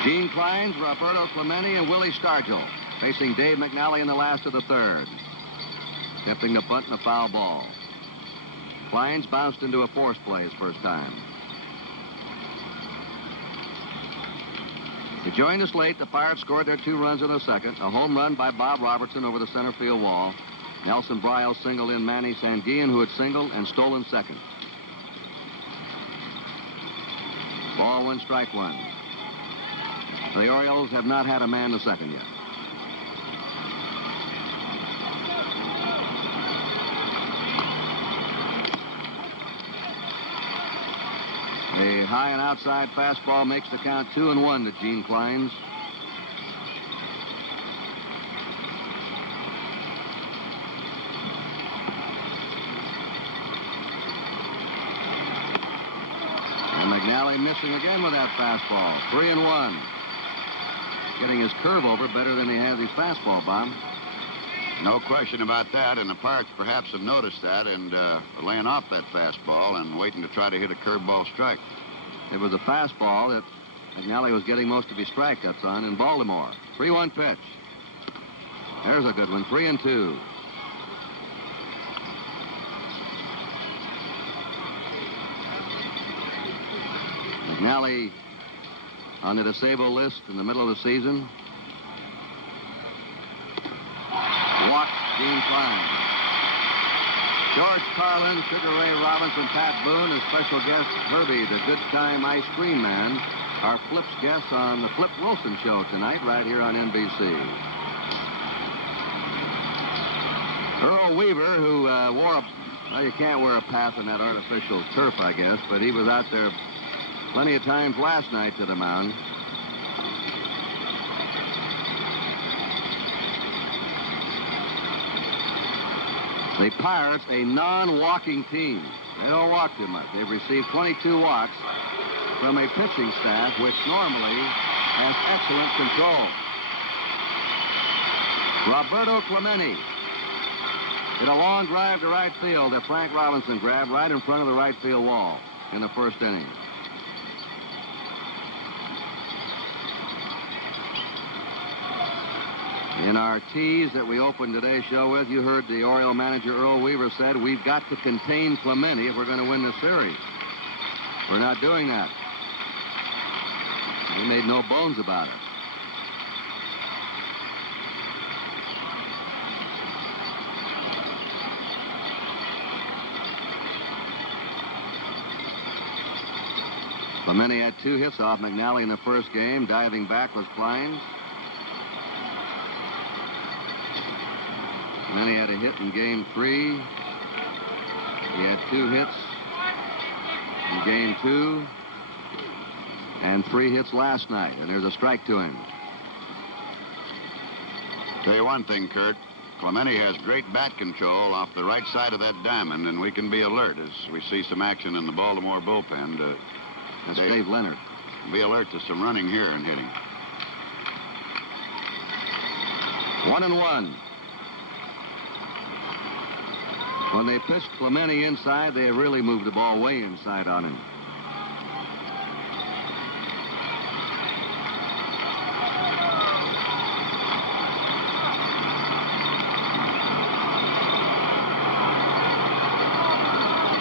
Gene Clines, Roberto Clemente, and Willie Stargell facing Dave McNally in the last of the third. Attempting to bunt and a foul ball. Clines bounced into a force play his first time. To join us late, the Pirates scored their 2 runs in the second. A home run by Bob Robertson over the center field wall. Nelson Bryles singled in Manny Sanguillen, who had singled and stolen second. Ball 1, strike 1. The Orioles have not had a man to second yet. A high and outside fastball makes the count 2-1 to Gene Kleins. And McNally missing again with that fastball. 3-1. Getting his curve over better than he has his fastball, Bob. No question about that, and the Pirates perhaps have noticed that and laying off that fastball and waiting to try to hit a curveball strike. It was a fastball that McNally was getting most of his strikeouts on in Baltimore. 3-1 pitch. There's a good one. 3-2. McNally on the disabled list in the middle of the season. Walked Gene Kleins. George Carlin, Sugar Ray Robinson, Pat Boone, and special guest Herbie, the Good Time Ice Cream Man, are Flip's guests on the Flip Wilson Show tonight, right here on NBC. Earl Weaver, who wore a... Well, you can't wear a path in that artificial turf, I guess, but he was out there plenty of times last night to the mound. The Pirates, a non-walking team. They don't walk too much. They've received 22 walks from a pitching staff which normally has excellent control. Roberto Clemente did a long drive to right field that Frank Robinson grabbed right in front of the right field wall in the first inning. In our tease that we opened today's show with, you heard the Oriole manager Earl Weaver said, we've got to contain Clemente if we're going to win the series. We're not doing that. He made no bones about it. Clemente had 2 hits off McNally in the first game. Diving back was Kleins. Clemente had a hit in game 3. He had 2 hits in game 2 and 3 hits last night, and there's a strike to him. Tell you one thing, Kurt. Clemente has great bat control off the right side of that diamond, and we can be alert as we see some action in the Baltimore bullpen. That's Dave Leonard. Be alert to some running here and hitting. 1-1. When they pitched Clemente inside, they have really moved the ball way inside on him.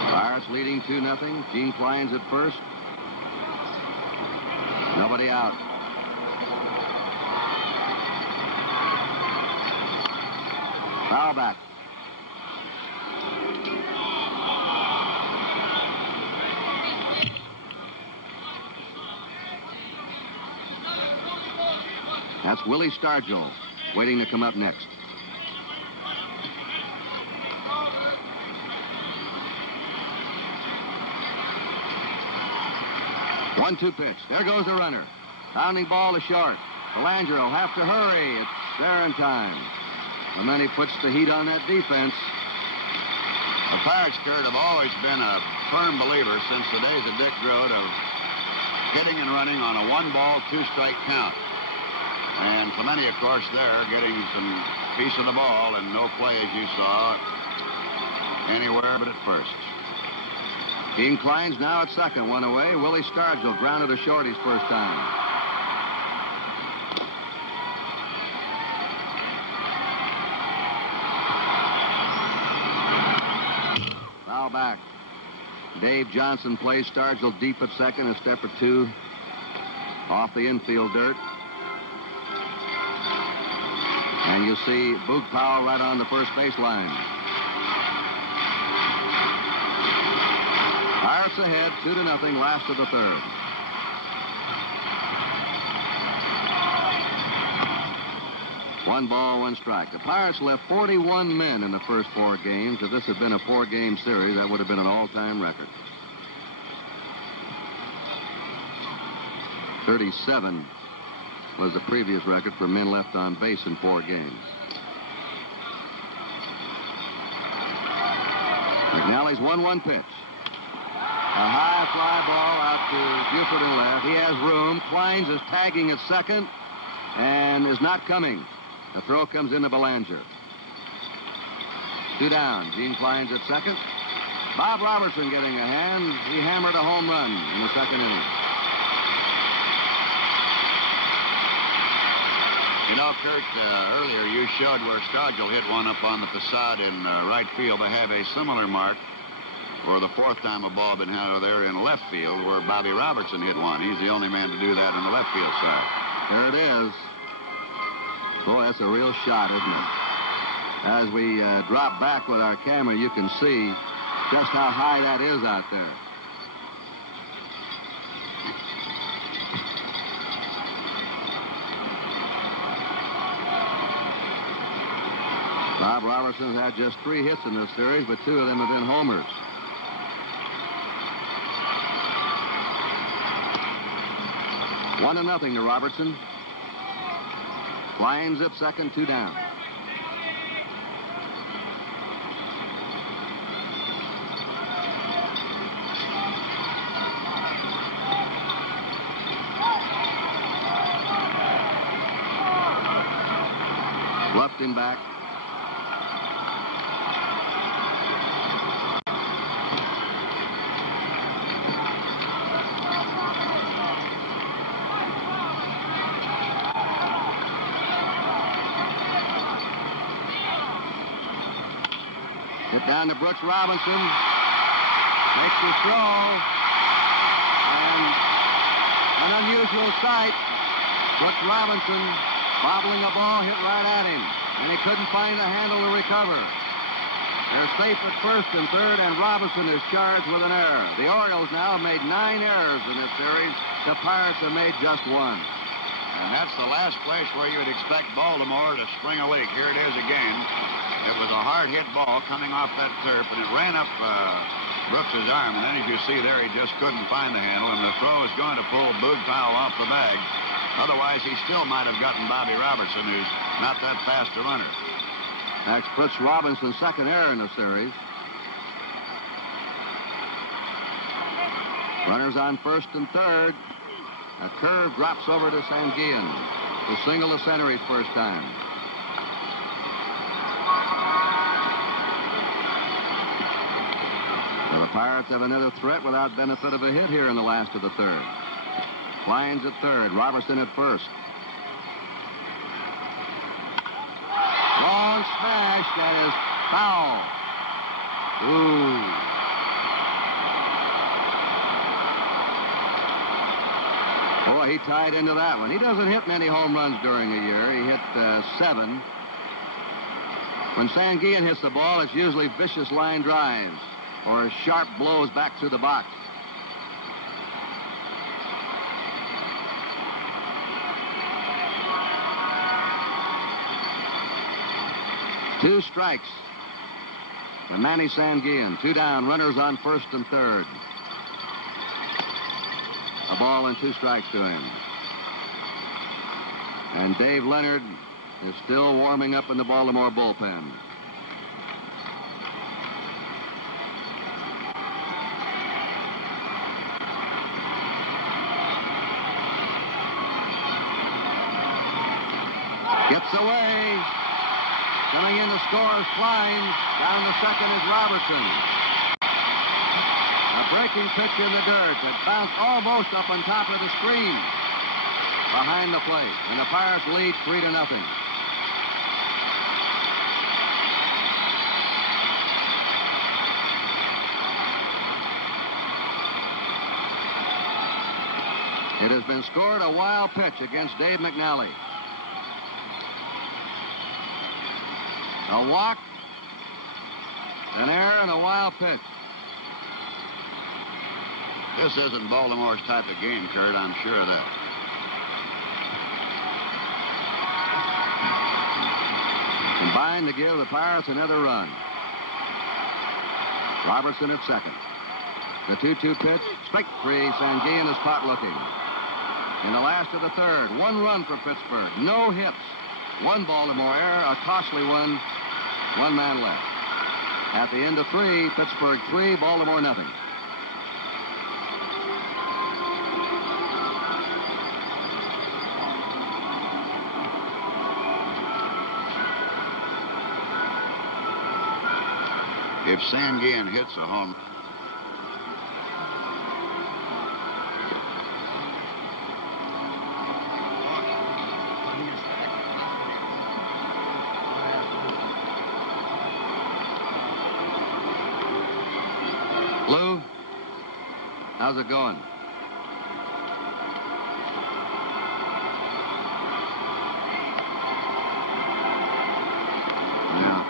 Pirates leading 2-0. Gene Kleins at first. Nobody out. Foul back. That's Willie Stargell waiting to come up next. One-two pitch. There goes the runner. Pounding ball to short. Belanger will have to hurry. It's there in time. And then he puts the heat on that defense. The Pirates, Kurt, have always been a firm believer since the days of Dick Groat of hitting and running on a 1-ball, 2-strike count. And Clemente, of course, there getting some piece of the ball and no play, as you saw, anywhere but at first. Gene Kleins now at second, 1 away. Willie Stargell grounded to short his first time. Foul back. Dave Johnson plays Stargell deep at second, a step or 2 off the infield dirt. And you see Boog Powell right on the first baseline. Pirates ahead, 2-0, last of the third. 1 ball, 1 strike. The Pirates left 41 men in the first 4 games. If this had been a 4-game series, that would have been an all-time record. 37 was the previous record for men left on base in 4 games. McNally's 1-1 pitch. A high fly ball out to Buford and left. He has room. Kleins is tagging at second and is not coming. The throw comes into Belanger. 2 down. Gene Kleins at second. Bob Robertson getting a hand. He hammered a home run in the 2nd inning. You know, Kurt, earlier you showed where Stargell hit one up on the facade in right field. They have a similar mark for the 4th time a ball been hit out of there in left field where Bobby Robertson hit one. He's the only man to do that on the left field side. There it is. Boy, that's a real shot, isn't it? As we drop back with our camera, you can see just how high that is out there. Bob Robertson's had just 3 hits in this series, but 2 of them have been homers. One to nothing to Robertson. Kleins at second, 2 down. Left him back. Hit down to Brooks Robinson. Makes the throw. And an unusual sight. Brooks Robinson bobbling a ball hit right at him. And he couldn't find a handle to recover. They're safe at first and third, and Robinson is charged with an error. The Orioles now have made 9 errors in this series. The Pirates have made just 1. And that's the last place where you would expect Baltimore to spring a leak. Here it is again. It was a hard-hit ball coming off that turf, and it ran up Brooks's arm. And then, as you see there, he just couldn't find the handle, and the throw is going to pull Boog Powell off the bag. Otherwise, he still might have gotten Bobby Robertson, who's not that fast a runner. That's Brooks Robinson's 2nd error in the series. Runners on first and third. A curve drops over to Sanguillen. The single to center his first time. Well, the Pirates have another threat without benefit of a hit here in the last of the 3rd. Kleins at 3rd, Robertson at 1st. Long smash, that is foul. Ooh. Boy, he tied into that one. He doesn't hit many home runs during the year. He hit 7. When Sanguillen hits the ball, it's usually vicious line drives or sharp blows back through the box. Two strikes for Manny Sanguillen. 2 down, runners on first and third. A ball and 2 strikes to him. And Dave Leonard is still warming up in the Baltimore bullpen. Gets away. Coming in to score is Kleins. Down to second is Robertson. A breaking pitch in the dirt that bounced almost up on top of the screen behind the plate. And the Pirates lead 3-0. It has been scored a wild pitch against Dave McNally. A walk, an error, and a wild pitch. This isn't Baltimore's type of game, Kurt. I'm sure of that. Combined to give the Pirates another run. Robertson at second. The 2-2 pitch, strike three. Sanguillen is caught looking. In the last of the third, 1 run for Pittsburgh. No hits. 1 Baltimore error, a costly one. 1 man left. At the end of 3, Pittsburgh 3, Baltimore nothing. If Sanguillen hits a home run, Lou, how's it going? Yeah.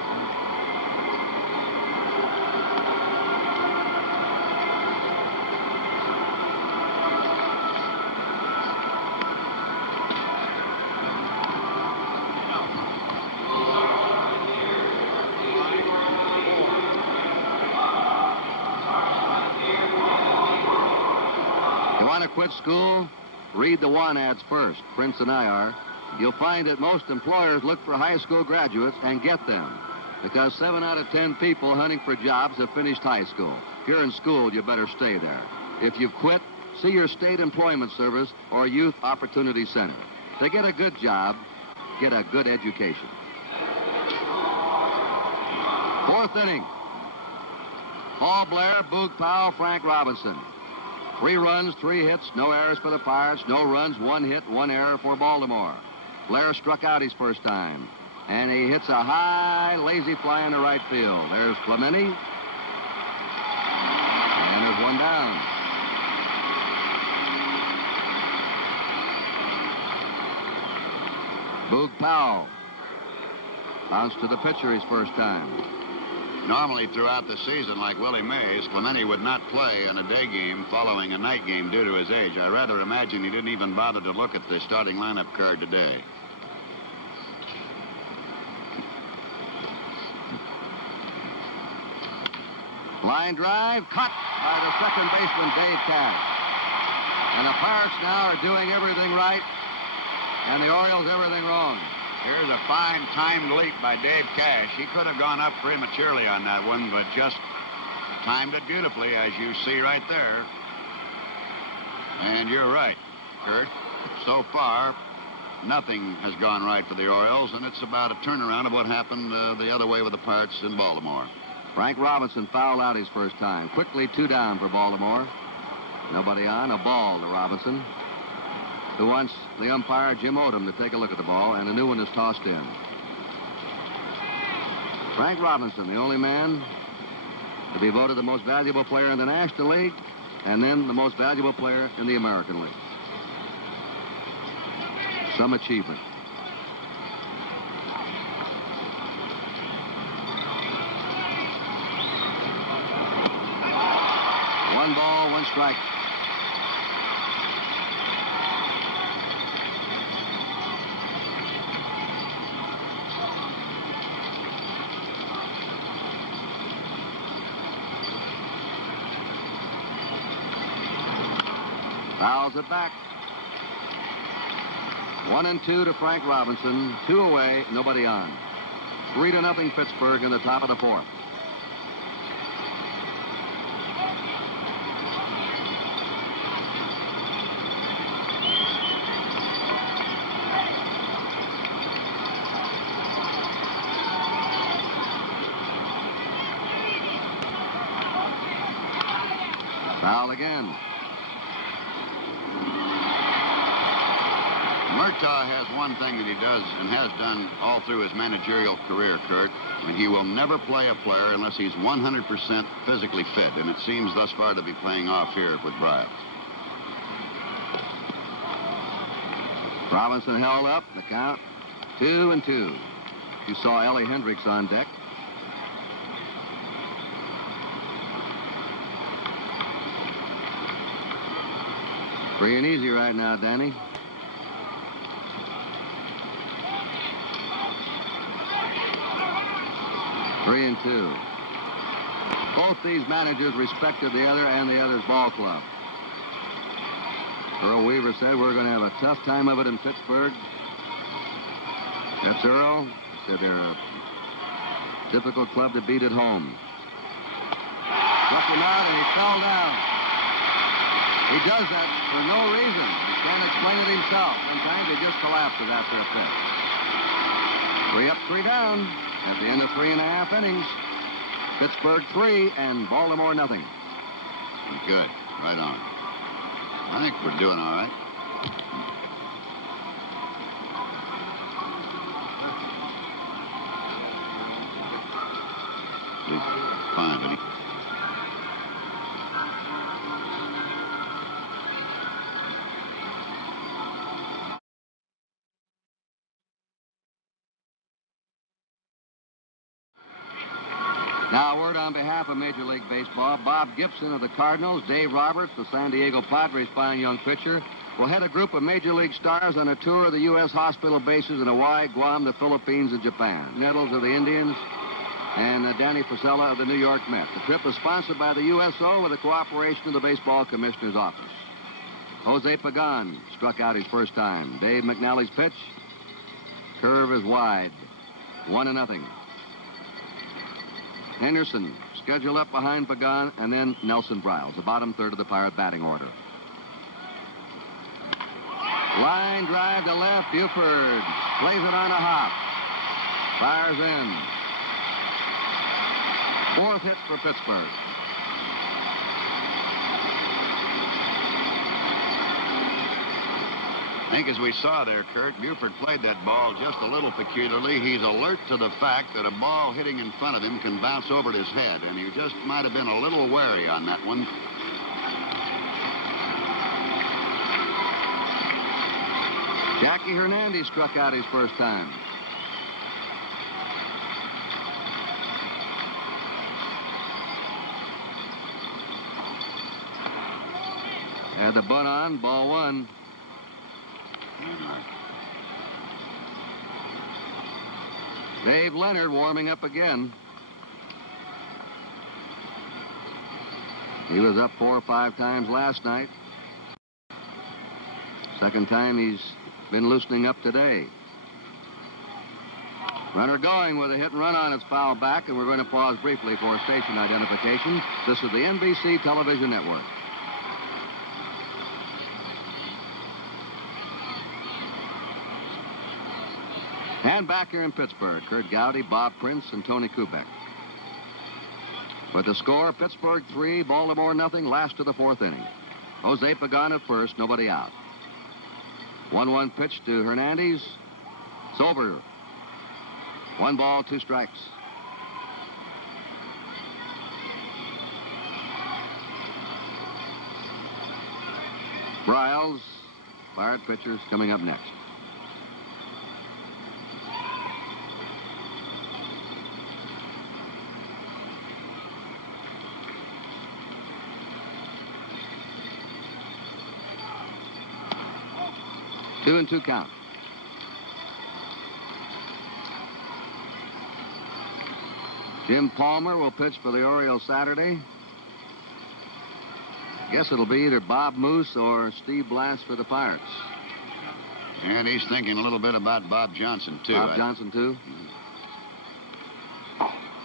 Want to quit school? Read the want ads first, Prince and I are. You'll find that most employers look for high school graduates and get them, because 7 out of 10 people hunting for jobs have finished high school. If you're in school, you better stay there. If you've quit, see your state employment service or youth opportunity center. To get a good job, get a good education. 4th inning. Paul Blair, Boog Powell, Frank Robinson. 3 runs, 3 hits, no errors for the Pirates, no runs, 1 hit, 1 error for Baltimore. Blair struck out his first time, and he hits a high, lazy fly in the right field. There's Clemente, and there's 1 down. Boog Powell bounced to the pitcher his first time. normally throughout the season, like Willie Mays, Clemente would not play in a day game following a night game due to his age. I rather imagine he didn't even bother to look at the starting lineup card today. Line drive, cut by the second baseman, Dave Cash. And the Pirates now are doing everything right, and the Orioles everything wrong. Here's a fine timed leap by Dave Cash. He could have gone up prematurely on that one, but just timed it beautifully, as you see right there. And you're right, Kurt. So far, nothing has gone right for the Orioles, and it's about a turnaround of what happened the other way with the Pirates in Baltimore. Frank Robinson fouled out his first time. Quickly 2 down for Baltimore. Nobody on. A ball to Robinson, who wants the umpire, Jim Odom, to take a look at the ball, and a new one is tossed in. Frank Robinson, the only man to be voted the most valuable player in the National League, and then the most valuable player in the American League. Some achievement. One ball, 1 strike. Fouls it back. 1-2 to Frank Robinson. 2 away, nobody on. 3-0 Pittsburgh in the top of the 4th. Foul again. Murtaugh has one thing that he does and has done all through his managerial career, Kurt. And he will never play a player unless he's 100% physically fit. And it seems thus far to be playing off here with Bryant. Robinson held up. The count 2-2. You saw Ellie Hendricks on deck. Free and easy right now, Danny. 3-2. Both these managers respected the other and the other's ball club. Earl Weaver said, we're going to have a tough time of it in Pittsburgh. That's Earl. Said they're a difficult club to beat at home. Struck him out and he fell down. He does that for no reason. He can't explain it himself. Sometimes he just collapses after a pitch. 3 up, 3 down. At the end of 3.5 innings, Pittsburgh 3 and Baltimore nothing. Good. Right on. I think we're doing all right. Fine, buddy. Now, a word on behalf of Major League Baseball. Bob Gibson of the Cardinals, Dave Roberts, the San Diego Padres fine young pitcher, will head a group of Major League stars on a tour of the U.S. hospital bases in Hawaii, Guam, the Philippines, and Japan. Nettles of the Indians and Danny Frisella of the New York Mets. The trip is sponsored by the USO with the cooperation of the Baseball Commissioner's Office. Jose Pagan struck out his first time. Dave McNally's pitch. Curve is wide. 1-0. Henderson scheduled up behind Pagan, and then Nelson Briles, the bottom third of the Pirate batting order. Line drive to left. Buford plays it on a hop. Fires in. 4th hit for Pittsburgh. I think as we saw there, Kurt, Buford played that ball just a little peculiarly. He's alert to the fact that a ball hitting in front of him can bounce over his head, and he just might have been a little wary on that one. Jackie Hernandez struck out his first time. Had the bunt on, ball 1. Dave Leonard warming up again. He was up 4 or 5 times last night. Second time he's been loosening up today. Runner going with a hit and run on its foul back, and we're going to pause briefly for station identification. This is the NBC Television Network. And back here in Pittsburgh, Kurt Gowdy, Bob Prince, and Tony Kubek. With the score, Pittsburgh 3, Baltimore nothing, last of the 4th inning. Jose Pagan at first, nobody out. 1-1 pitch to Hernandez. It's over. 1 ball, 2 strikes. Briles, Pirate pitchers, coming up next. Two and 2 count. Jim Palmer will pitch for the Orioles Saturday. Guess it'll be either Bob Moose or Steve Blass for the Pirates. And he's thinking a little bit about Bob Johnson, too. Bob Johnson, too?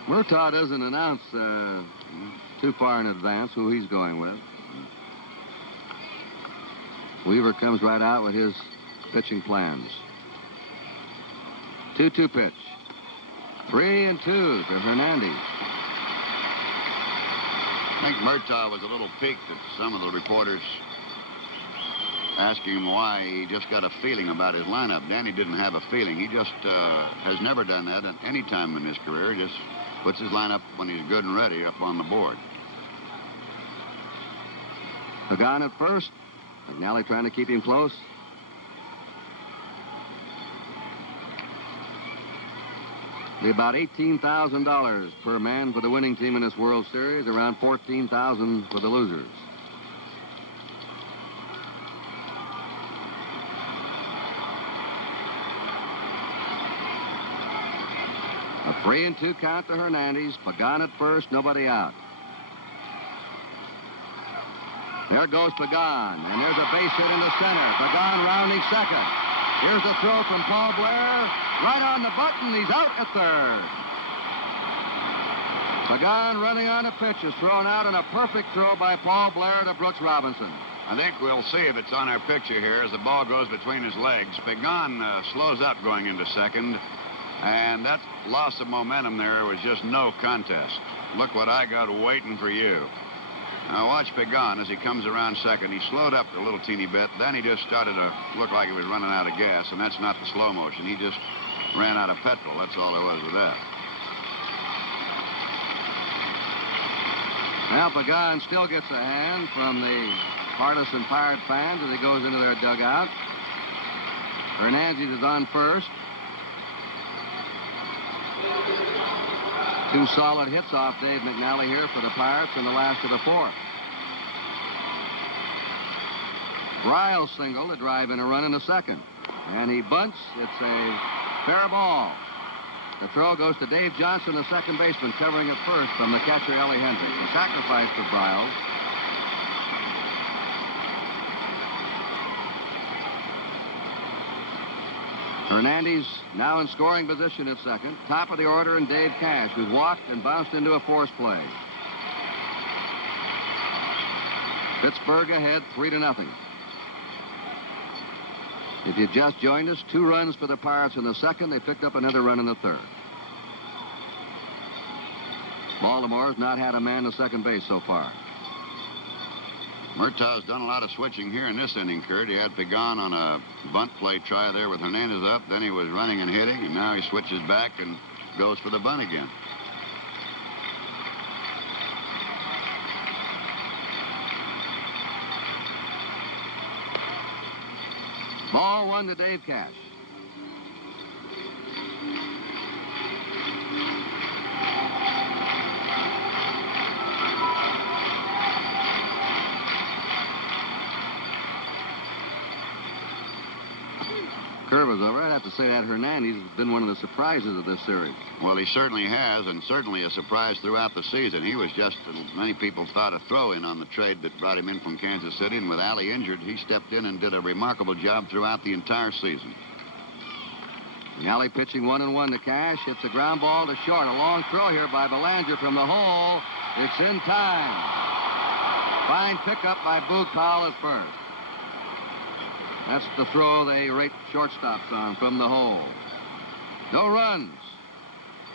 Murtaugh doesn't announce too far in advance who he's going with. Weaver comes right out with his pitching plans. 2-2 pitch. 3-2 to Hernandez. I think Murtaugh was a little piqued at some of the reporters asking him why he just got a feeling about his lineup. Danny didn't have a feeling. He just has never done that at any time in his career. He just puts his lineup when he's good and ready up on the board. Pagan at first. McNally trying to keep him close. Be about $18,000 per man for the winning team in this World Series, around $14,000 for the losers. A 3-2 count to Hernandez. Pagan at first, nobody out. There goes Pagan, and there's a base hit into center. Pagan rounding second. Here's the throw from Paul Blair. Right on the button. He's out at third. Pagan running on a pitch is thrown out, and a perfect throw by Paul Blair to Brooks Robinson. I think we'll see if it's on our picture here as the ball goes between his legs. Pagan slows up going into second, and that loss of momentum there was just no contest. Look what I got waiting for you. Now watch Pagan as he comes around second. He slowed up a little teeny bit. Then he just started to look like he was running out of gas, and that's not the slow motion. He just ran out of petrol. That's all there was with that. Now Pagan still gets a hand from the partisan Pirate fans as he goes into their dugout. Hernandez is on first. 2 solid hits off Dave McNally here for the Pirates in the last of the 4th. Briles single to drive in a run in the second. And he bunts. It's a fair ball. The throw goes to Dave Johnson, the second baseman, covering it first from the catcher, Ellie Hendricks. A sacrifice for Briles. Hernandez now in scoring position at second. Top of the order, and Dave Cash, who's walked and bounced into a force play. Pittsburgh ahead 3-0. If you just joined us, 2 runs for the Pirates in the second. They picked up another run in the third. Baltimore's not had a man to second base so far. Murtaugh's done a lot of switching here in this inning, Kurt. He had Pagan on a bunt play try there with Hernandez up. Then he was running and hitting, and now he switches back and goes for the bunt again. Ball 1 to Dave Cash. Curve is over. I'd have to say that Hernandez has been one of the surprises of this series. Well, he certainly has, and certainly a surprise throughout the season. He was just, many people thought, a throw-in on the trade that brought him in from Kansas City, and with Allie injured, he stepped in and did a remarkable job throughout the entire season. Allie pitching 1-1 to Cash. Hits a ground ball to short. A long throw here by Belanger from the hole. It's in time. Fine pickup by Boog Powell at first. That's the throw they rate shortstops on from the hole. No runs.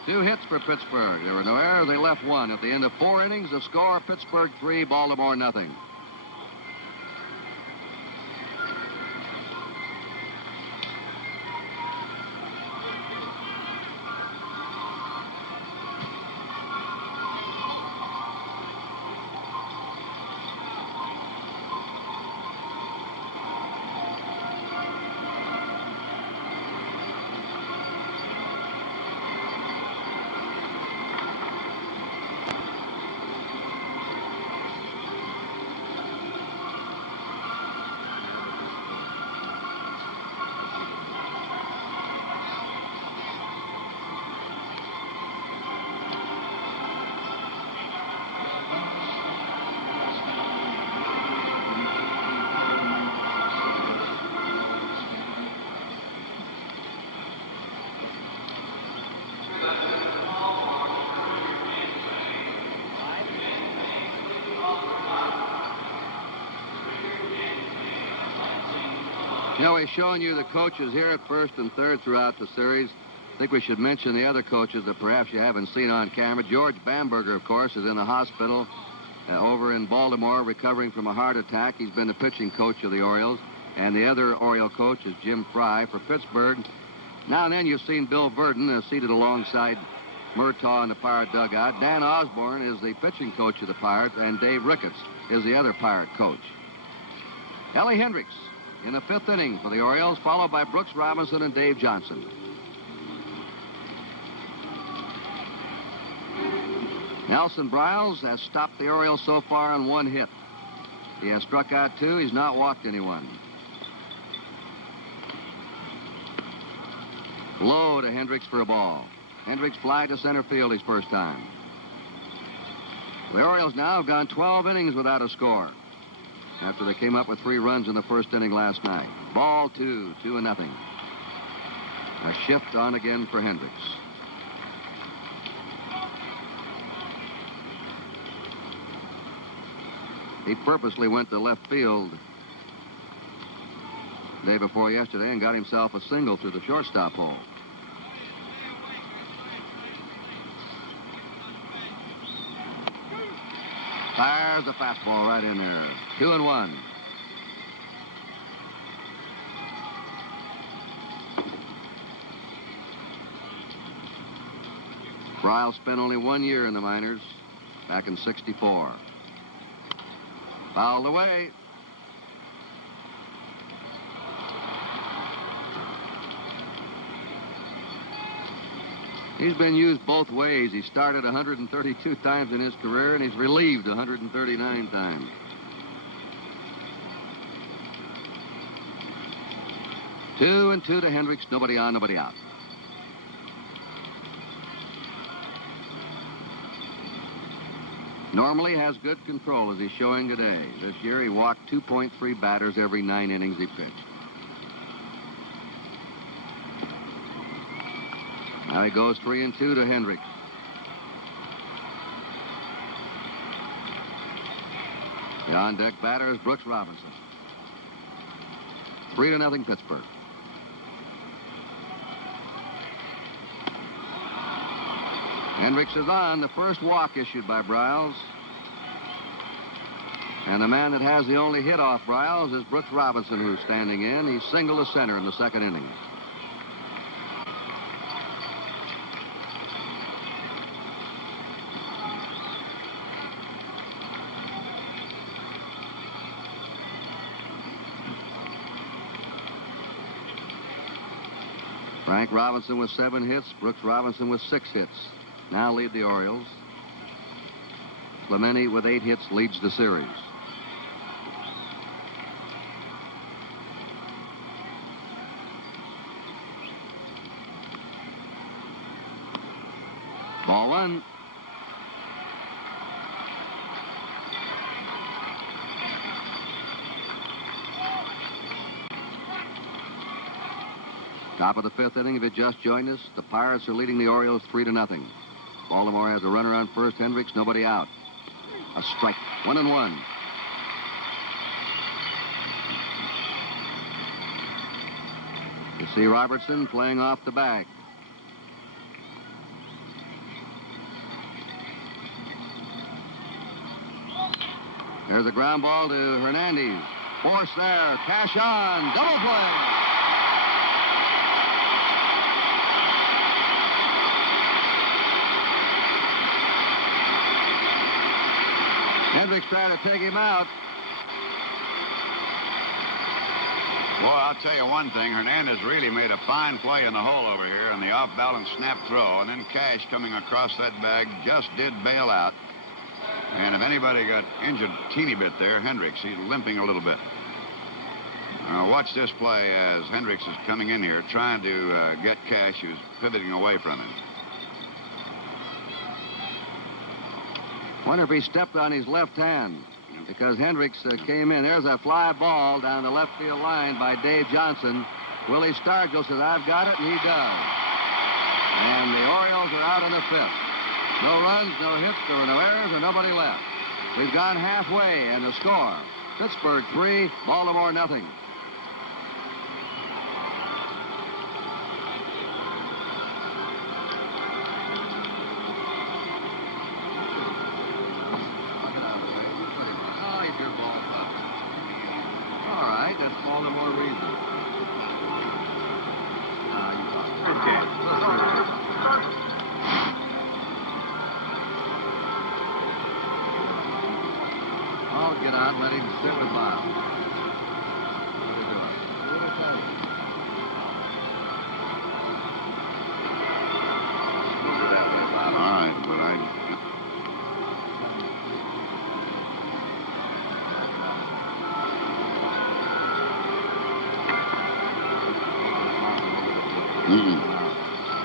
2 hits for Pittsburgh. There were no errors. They left 1. At the end of 4 innings, the score, Pittsburgh 3, Baltimore 0. You know, we're showing you the coaches here at first and third throughout the series. I think we should mention the other coaches that perhaps you haven't seen on camera. George Bamberger, of course, is in the hospital over in Baltimore recovering from a heart attack. He's been the pitching coach of the Orioles. And the other Oriole coach is Jim Fry for Pittsburgh. Now and then you've seen Bill Verdon seated alongside Murtaugh in the Pirate dugout. Dan Osborne is the pitching coach of the Pirates, and Dave Ricketts is the other Pirate coach. Ellie Hendricks in the 5th inning for the Orioles, followed by Brooks Robinson and Dave Johnson. Nelson Briles has stopped the Orioles so far on 1 hit. He has struck out 2. He's not walked anyone. Low to Hendricks for a ball. Hendricks fly to center field his first time. The Orioles now have gone 12 innings without a score after they came up with 3 runs in the first inning last night. Ball 2, 2-0. A shift on again for Hendricks. He purposely went to left field day before yesterday and got himself a single through the shortstop hole. Fires the fastball right in there. 2-1. Briles spent only 1 year in the minors back in '64. Fouled away. He's been used both ways. He started 132 times in his career, and he's relieved 139 times. Two and two to Hendricks. Nobody on, nobody out. Normally has good control, as he's showing today. This year, he walked 2.3 batters every 9 innings he pitched. Now he goes 3-2 to Hendricks. The on-deck batter is Brooks Robinson. 3-0 Pittsburgh. Hendricks is on. The first walk issued by Briles. And the man that has the only hit off Briles is Brooks Robinson, who's standing in. He's single to center in the second inning. Frank Robinson with 7 hits. Brooks Robinson with 6 hits. Now lead the Orioles. Clemente with 8 hits leads the series. Ball 1. Top of the 5th inning. If you just joined us, the Pirates are leading the Orioles 3-0. Baltimore has a runner on first. Hendricks, nobody out. A strike. 1-1. You see Robertson playing off the bag. There's a ground ball to Hernandez. Force there. Cash on. Double play. Hendricks trying to take him out. Well, I'll tell you one thing. Hernandez really made a fine play in the hole over here on the off-balance snap throw. And then Cash coming across that bag just did bail out. And if anybody got injured a teeny bit there, Hendricks. He's limping a little bit. Watch this play as Hendricks is coming in here trying to get Cash, who's pivoting away from him. Wonder if he stepped on his left hand, because Hendricks came in. There's a fly ball down the left field line by Dave Johnson. Willie Stargell says, I've got it, and he does. And the Orioles are out in the 5th. No runs, no hits, there were no errors, and nobody left. We've gone halfway, and the score, Pittsburgh 3, Baltimore 0. Baltimore reason. I'll get out and let him sit the ball. All right, but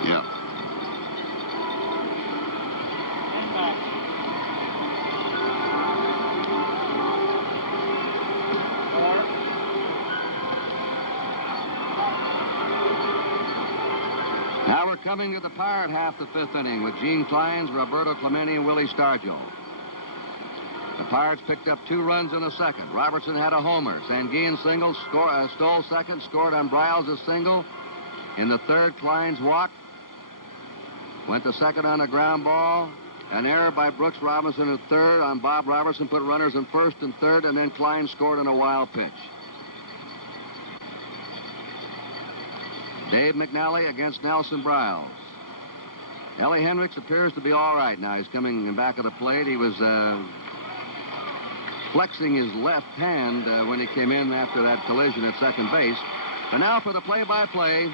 Yeah. coming to the Pirate half the fifth inning with Gene Clines, Roberto Clemente, and Willie Stargell. The Pirates picked up 2 runs in the second. Robertson had a homer. Sanguillen single, stole second, scored on Briles' single. In the third, Clines walked. Went to second on a ground ball. An error by Brooks Robinson at third on Bob Robertson, put runners in first and third, and then Clines scored on a wild pitch. Dave McNally against Nelson Briles. Ellie Hendricks appears to be all right now. He's coming in back of the plate. He was flexing his left hand when he came in after that collision at second base. And now for the play-by-play,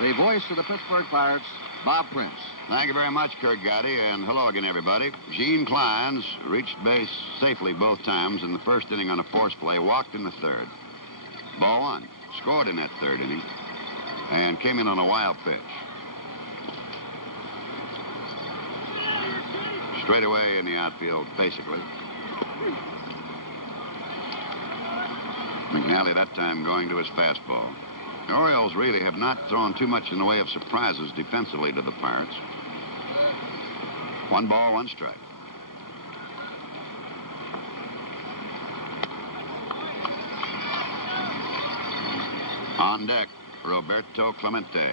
the voice of the Pittsburgh Pirates, Bob Prince. Thank you very much, Kurt Gowdy, and hello again, everybody. Gene Clines reached base safely both times in the first inning on a force play, walked in the third. Ball 1, scored in that third inning, and came in on a wild pitch. Straight away in the outfield, basically. McNally that time going to his fastball. The Orioles really have not thrown too much in the way of surprises defensively to the Pirates. 1 ball, 1 strike. On deck, Roberto Clemente.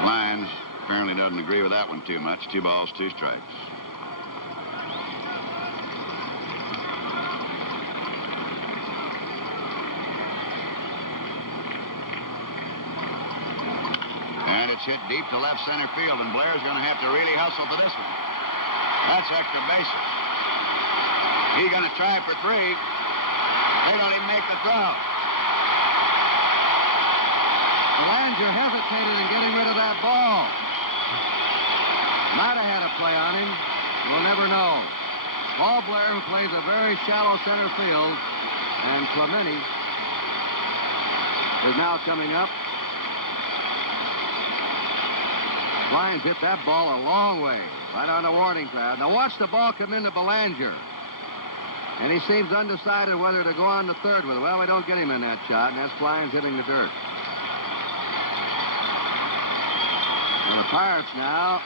Clines apparently doesn't agree with that one too much. 2 balls, 2 strikes. And it's hit deep to left center field, and Blair's going to have to really hustle for this one. That's extra bases. He's going to try for 3. They don't even make the throw. Belanger hesitated in getting rid of that ball. Might have had a play on him. We'll never know. Paul Blair, who plays a very shallow center field, and Clemente is now coming up. Clines hit that ball a long way, right on the warning track. Now watch the ball come into Belanger. And he seems undecided whether to go on the third with it. Well, we don't get him in that shot, and that's Clines hitting the dirt. And the Pirates now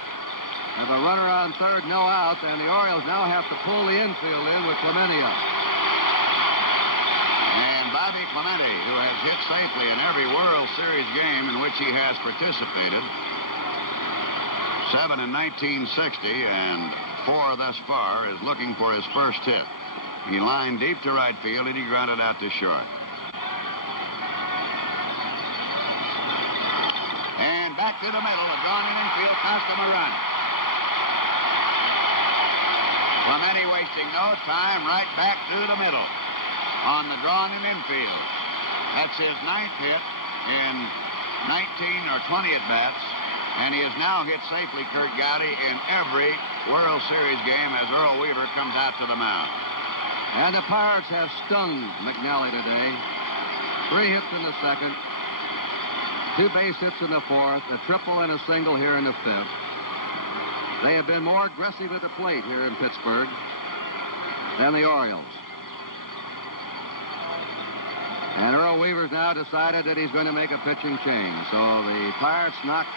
have a runner on third, no out, and the Orioles now have to pull the infield in with Clemente up. And Bobby Clemente, who has hit safely in every World Series game in which he has participated, 7 in 1960 and 4 thus far, is looking for his first hit. He lined deep to right field, and he grounded out to short. And back to the middle. A drawn in infield cost him a run. Clemente wasting no time, right back through the middle on the drawn in infield. That's his 9th hit in 19 or 20 at-bats, and he has now hit safely, Kurt Gowdy, in every World Series game as Earl Weaver comes out to the mound. And the Pirates have stung McNally today. 3 hits in the second, 2 base hits in the fourth, a triple and a single here in the fifth. They have been more aggressive at the plate here in Pittsburgh than the Orioles. And Earl Weaver's now decided that he's going to make a pitching change. So the Pirates knocked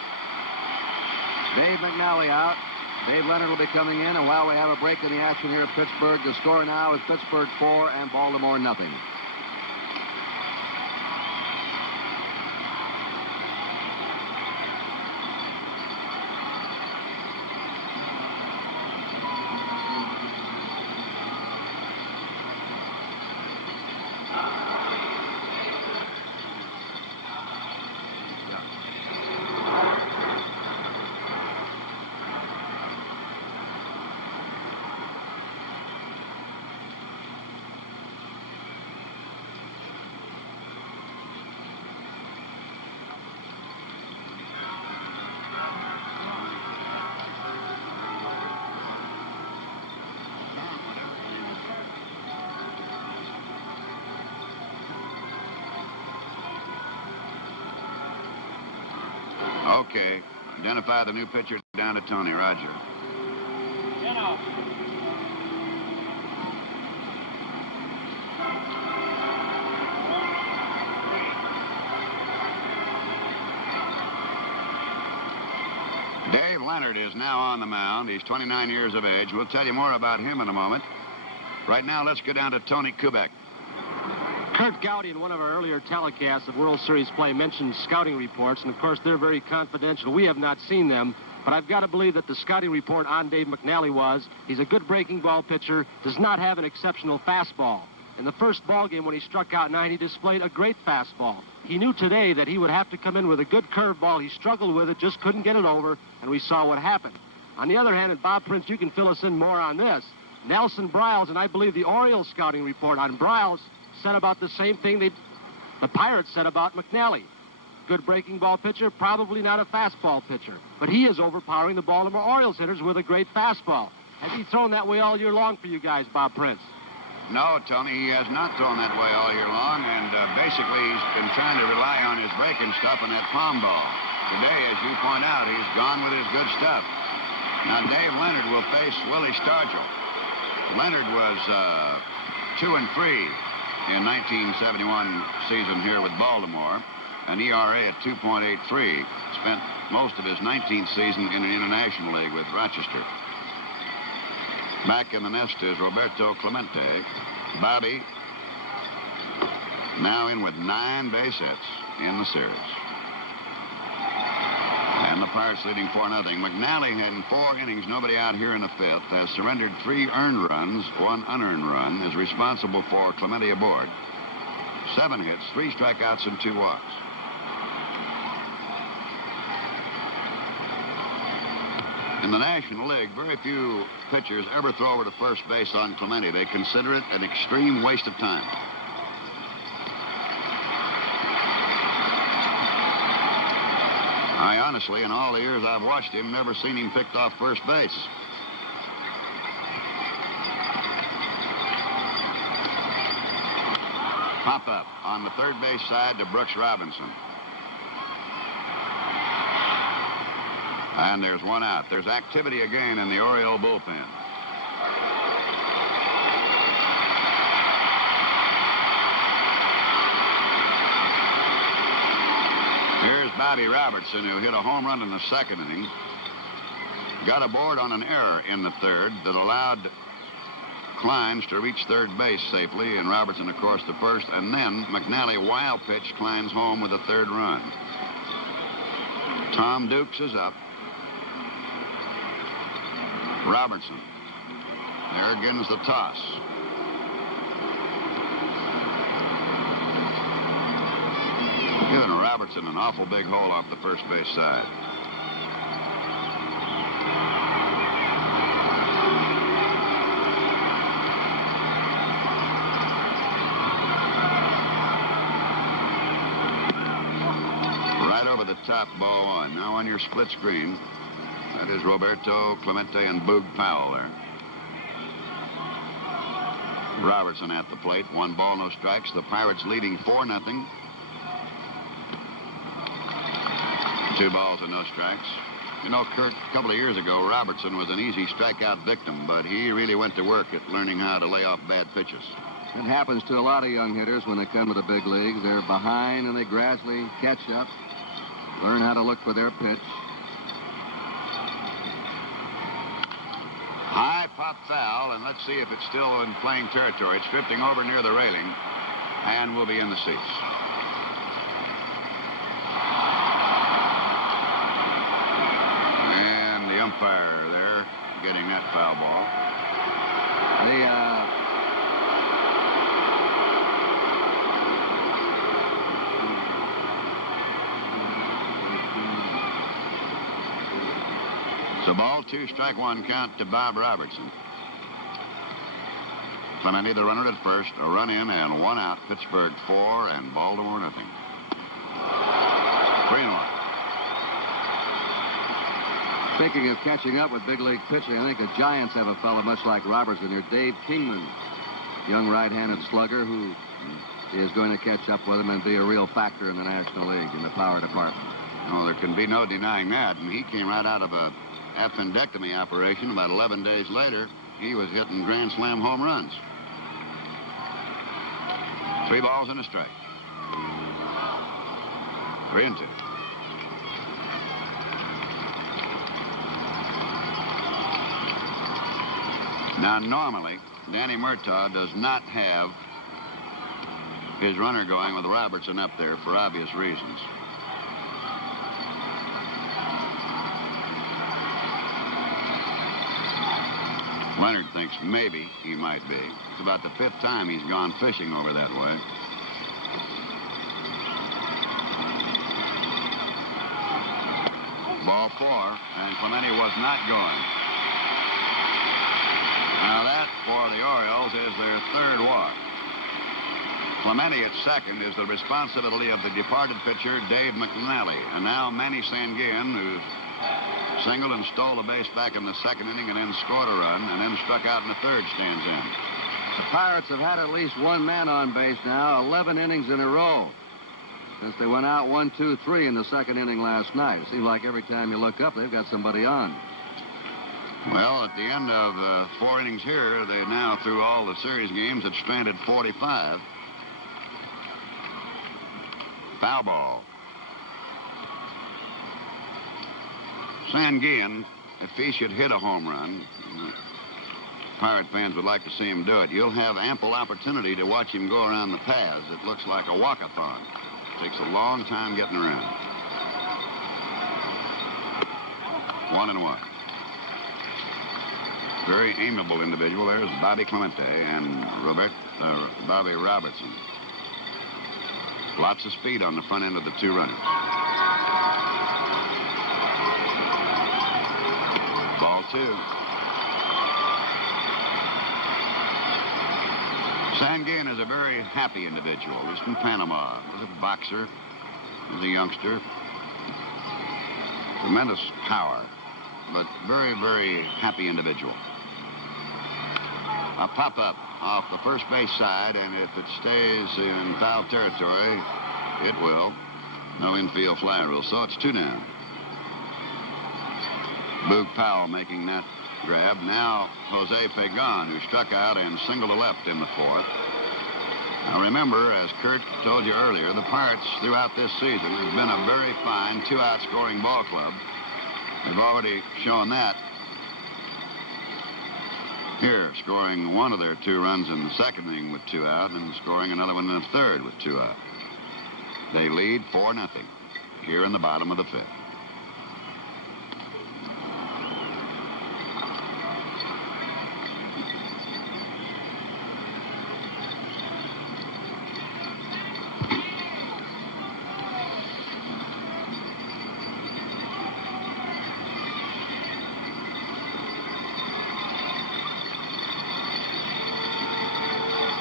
Dave McNally out. Dave Leonard will be coming in, and while we have a break in the action here at Pittsburgh, the score now is Pittsburgh 4 and Baltimore 0. Okay. Identify the new pitcher down to Tony. Roger. Leonard is now on the mound. He's 29 years of age. We'll tell you more about him in a moment. Right now, let's go down to Tony Kubek. Kurt Gowdy, in one of our earlier telecasts of World Series play, mentioned scouting reports, and of course they're very confidential. We have not seen them, but I've got to believe that the scouting report on Dave McNally was he's a good breaking ball pitcher, does not have an exceptional fastball. In the first ball game when he struck out 9, he displayed a great fastball. He knew today that he would have to come in with a good curveball. He struggled with it, just couldn't get it over, and we saw what happened. On the other hand, and Bob Prince, you can fill us in more on this, Nelson Briles, and I believe the Orioles scouting report on Briles said about the same thing the Pirates said about McNally. Good breaking ball pitcher, probably not a fastball pitcher. But he is overpowering the Baltimore Orioles hitters with a great fastball. Has he thrown that way all year long for you guys, Bob Prince? No, Tony, he has not thrown that way all year long, and basically he's been trying to rely on his breaking stuff and that palm ball. Today, as you point out, he's gone with his good stuff. Now, Dave Leonard will face Willie Stargell. Leonard was 2-3 in 1971 season here with Baltimore, an ERA at 2.83. Spent most of his 19th season in an international league with Rochester. Back in the nest is Roberto Clemente. Bobby now in with 9 base hits in the series. And the Pirates leading 4-0. McNally had in 4 innings, nobody out here in the 5th, has surrendered 3 earned runs, 1 unearned run, is responsible for Clemente aboard. 7 hits, 3 strikeouts, and 2 walks. In the National League, very few pitchers ever throw over to first base on Clemente. They consider it an extreme waste of time. I honestly, in all the years I've watched him, never seen him picked off first base. Pop up on the third base side to Brooks Robinson. And there's 1 out. There's activity again in the Oriole bullpen. Here's Bobby Robertson, who hit a home run in the 2nd inning. Got aboard on an error in the 3rd that allowed Kleins to reach third base safely, and Robertson, of course, the 1st. And then McNally wild pitch Kleins home with a 3rd run. Tom Dukes is up. Robertson. There again is the toss. Giving Robertson an awful big hole off the first base side. Right over the top, ball 1. Now on your split screen, that is Roberto Clemente and Boog Powell there. Robertson at the plate. 1 ball, no strikes. The Pirates leading 4-0. 2 balls and no strikes. You know, Kurt, a couple of years ago, Robertson was an easy strikeout victim, but he really went to work at learning how to lay off bad pitches. It happens to a lot of young hitters when they come to the big league. They're behind and they gradually catch up, learn how to look for their pitch. High pop foul, and let's see if it's still in playing territory. It's drifting over near the railing, and we'll be in the seats. And the umpire there getting that foul ball. So ball 2, strike 1 count to Bob Robertson. Clemente, the runner at first, a run in and 1 out. Pittsburgh 4 and Baltimore 0. 3-1. Speaking of catching up with big league pitching, I think the Giants have a fellow much like Robertson here, Dave Kingman, young right-handed slugger who is going to catch up with him and be a real factor in the National League in the power department. Oh, there can be no denying that. And he came right out of a appendectomy operation. About 11 days later, he was hitting grand slam home runs. 3 balls and a strike. 3-2. Now, normally, Danny Murtaugh does not have his runner going with Robertson up there for obvious reasons. Leonard thinks maybe he might be. It's about the 5th time he's gone fishing over that way. Ball 4, and Clemente was not going. Now that, for the Orioles, is their 3rd walk. Clemente at second is the responsibility of the departed pitcher, Dave McNally. And now Manny Sanguin, who singled and stole a base back in the 2nd inning and then scored a run and then struck out in the 3rd, stands in. The Pirates have had at least one man on base now, 11 innings in a row, since they went out 1, 2, 3 in the 2nd inning last night. It seems like every time you look up, they've got somebody on. Well, at the end of 4 innings here, they now, through all the series games, had stranded 45. Foul ball. Sanguin, if he should hit a home run, Pirate fans would like to see him do it. You'll have ample opportunity to watch him go around the paths. It looks like a walkathon. Takes a long time getting around. 1-1. Very amiable individual. There's Bobby Clemente and Bobby Robertson. Lots of speed on the front end of the 2 runners. Ball 2. Sanguin is a very happy individual. He's from Panama. He's a boxer. He's a youngster. Tremendous power, but very, very happy individual. A pop-up off the first base side, and if it stays in foul territory, it will. No infield fly rule, so it's 2 down. Boog Powell making that grab. Now Jose Pagan, who struck out and singled to left in the 4th. Now remember, as Kurt told you earlier, the Pirates throughout this season have been a very fine 2-out scoring ball club. They've already shown that. Here, scoring one of their 2 runs in the 2nd inning with 2 out, and scoring another one in the 3rd with 2 out. They lead 4-0 here in the bottom of the 5th.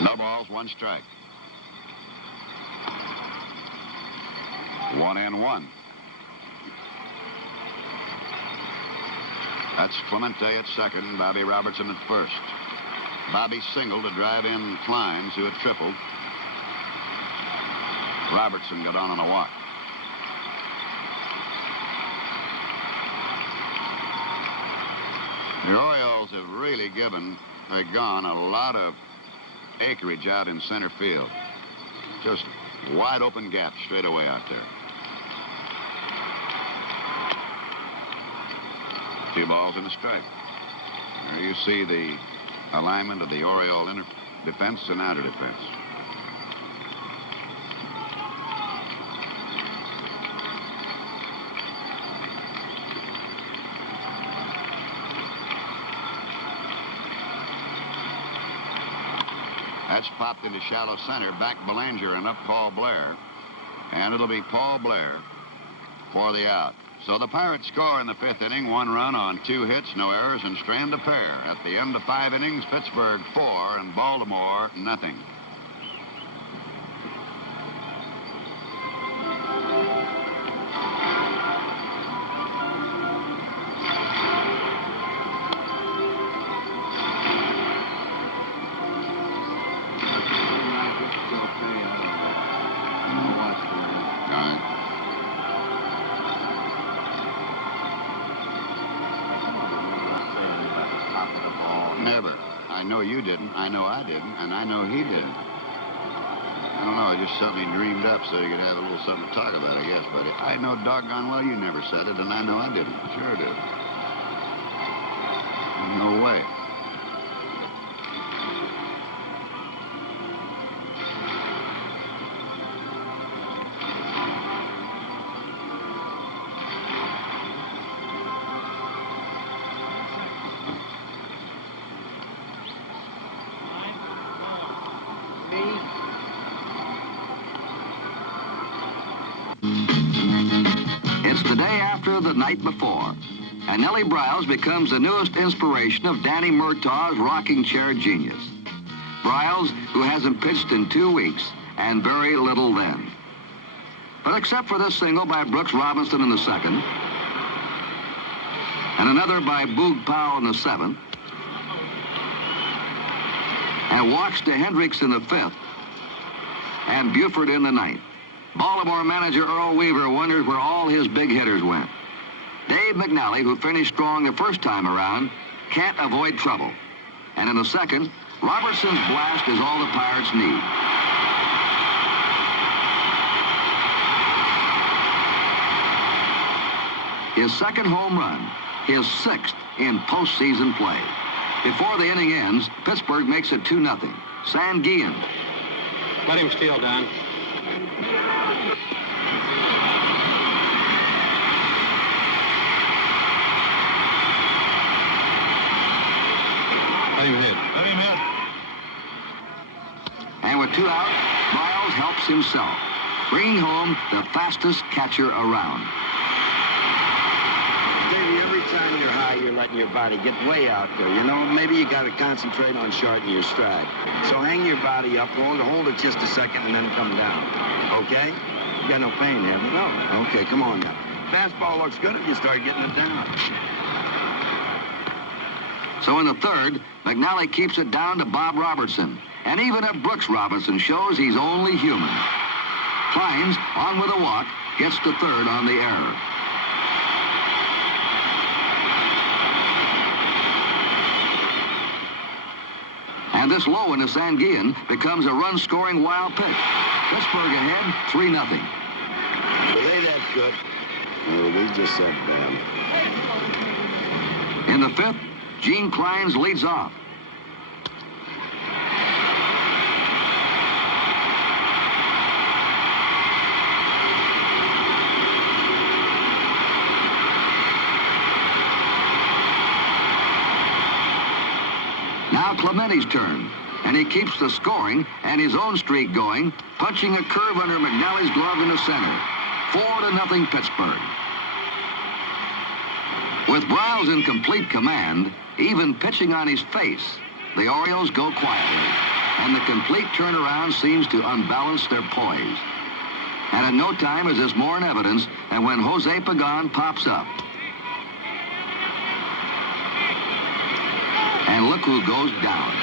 No balls, 1 strike. 1-1. That's Clemente at second, Bobby Robertson at first. Bobby singled to drive in Kleins, who had tripled. Robertson got on a walk. The Orioles have really given Pagan a lot of acreage out in center field. Just wide open gap straight away out there. 2 balls and a strike. There you see the alignment of the Oriole inner defense and outer defense. That's popped into shallow center, back Belanger and up Paul Blair. And it'll be Paul Blair for the out. So the Pirates score in the 5th inning, 1 run on 2 hits, no errors, and strand a pair. At the end of 5 innings, Pittsburgh 4 and Baltimore nothing. Never. I know you didn't. I know I didn't. And I know he didn't. I don't know. I just suddenly dreamed up so you could have a little something to talk about, I guess. But I know doggone well you never said it, and I know I didn't. Sure do. No way. It's the day after the night before, and Nellie Briles becomes the newest inspiration of Danny Murtaugh's rocking chair genius. Briles, who hasn't pitched in 2 weeks, and very little then. But except for this single by Brooks Robinson in the second, and another by Boog Powell in the seventh, and walks to Hendricks in the fifth, and Buford in the ninth, Baltimore manager Earl Weaver wonders where all his big hitters went. Dave McNally, who finished strong the first time around, can't avoid trouble. And in the second, Robertson's blast is all the Pirates need. His second home run, his sixth in postseason play. Before the inning ends, Pittsburgh makes it 2-0. Sanguillen. Let him steal, Don. Let him hit. Let him hit. And with 2 out, Briles helps himself, bringing home the fastest catcher around. Davey, every time you're high, you're letting your body get way out there. You know, maybe you got to concentrate on shortening your stride. So hang your body up, hold it just a second, and then come down. Okay? You got no pain, have you? No. Okay, come on now. Fastball looks good if you start getting it down. So in the third, McNally keeps it down to Bob Robertson. And even if Brooks Robinson shows he's only human. Kleins, on with a walk, gets to third on the error. And this low into Sanguillen becomes a run-scoring wild pitch. Pittsburgh ahead, 3-0. Were they that good? No, we just said bad. In the fifth, Gene Kleins leads off. Now Clementi's turn, and he keeps the scoring and his own streak going, punching a curve under McNally's glove in the center. 4-0 Pittsburgh. With Briles in complete command, even pitching on his face, the Orioles go quietly, and the complete turnaround seems to unbalance their poise. And in no time is this more in evidence than when Jose Pagan pops up. And look who goes down.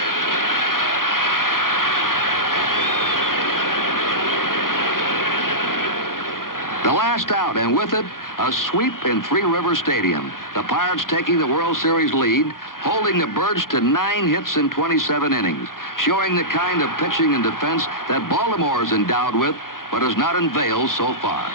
The last out, and with it, a sweep in Three River Stadium. The Pirates taking the World Series lead, holding the Birds to 9 hits in 27 innings, showing the kind of pitching and defense that Baltimore is endowed with, but has not unveiled so far.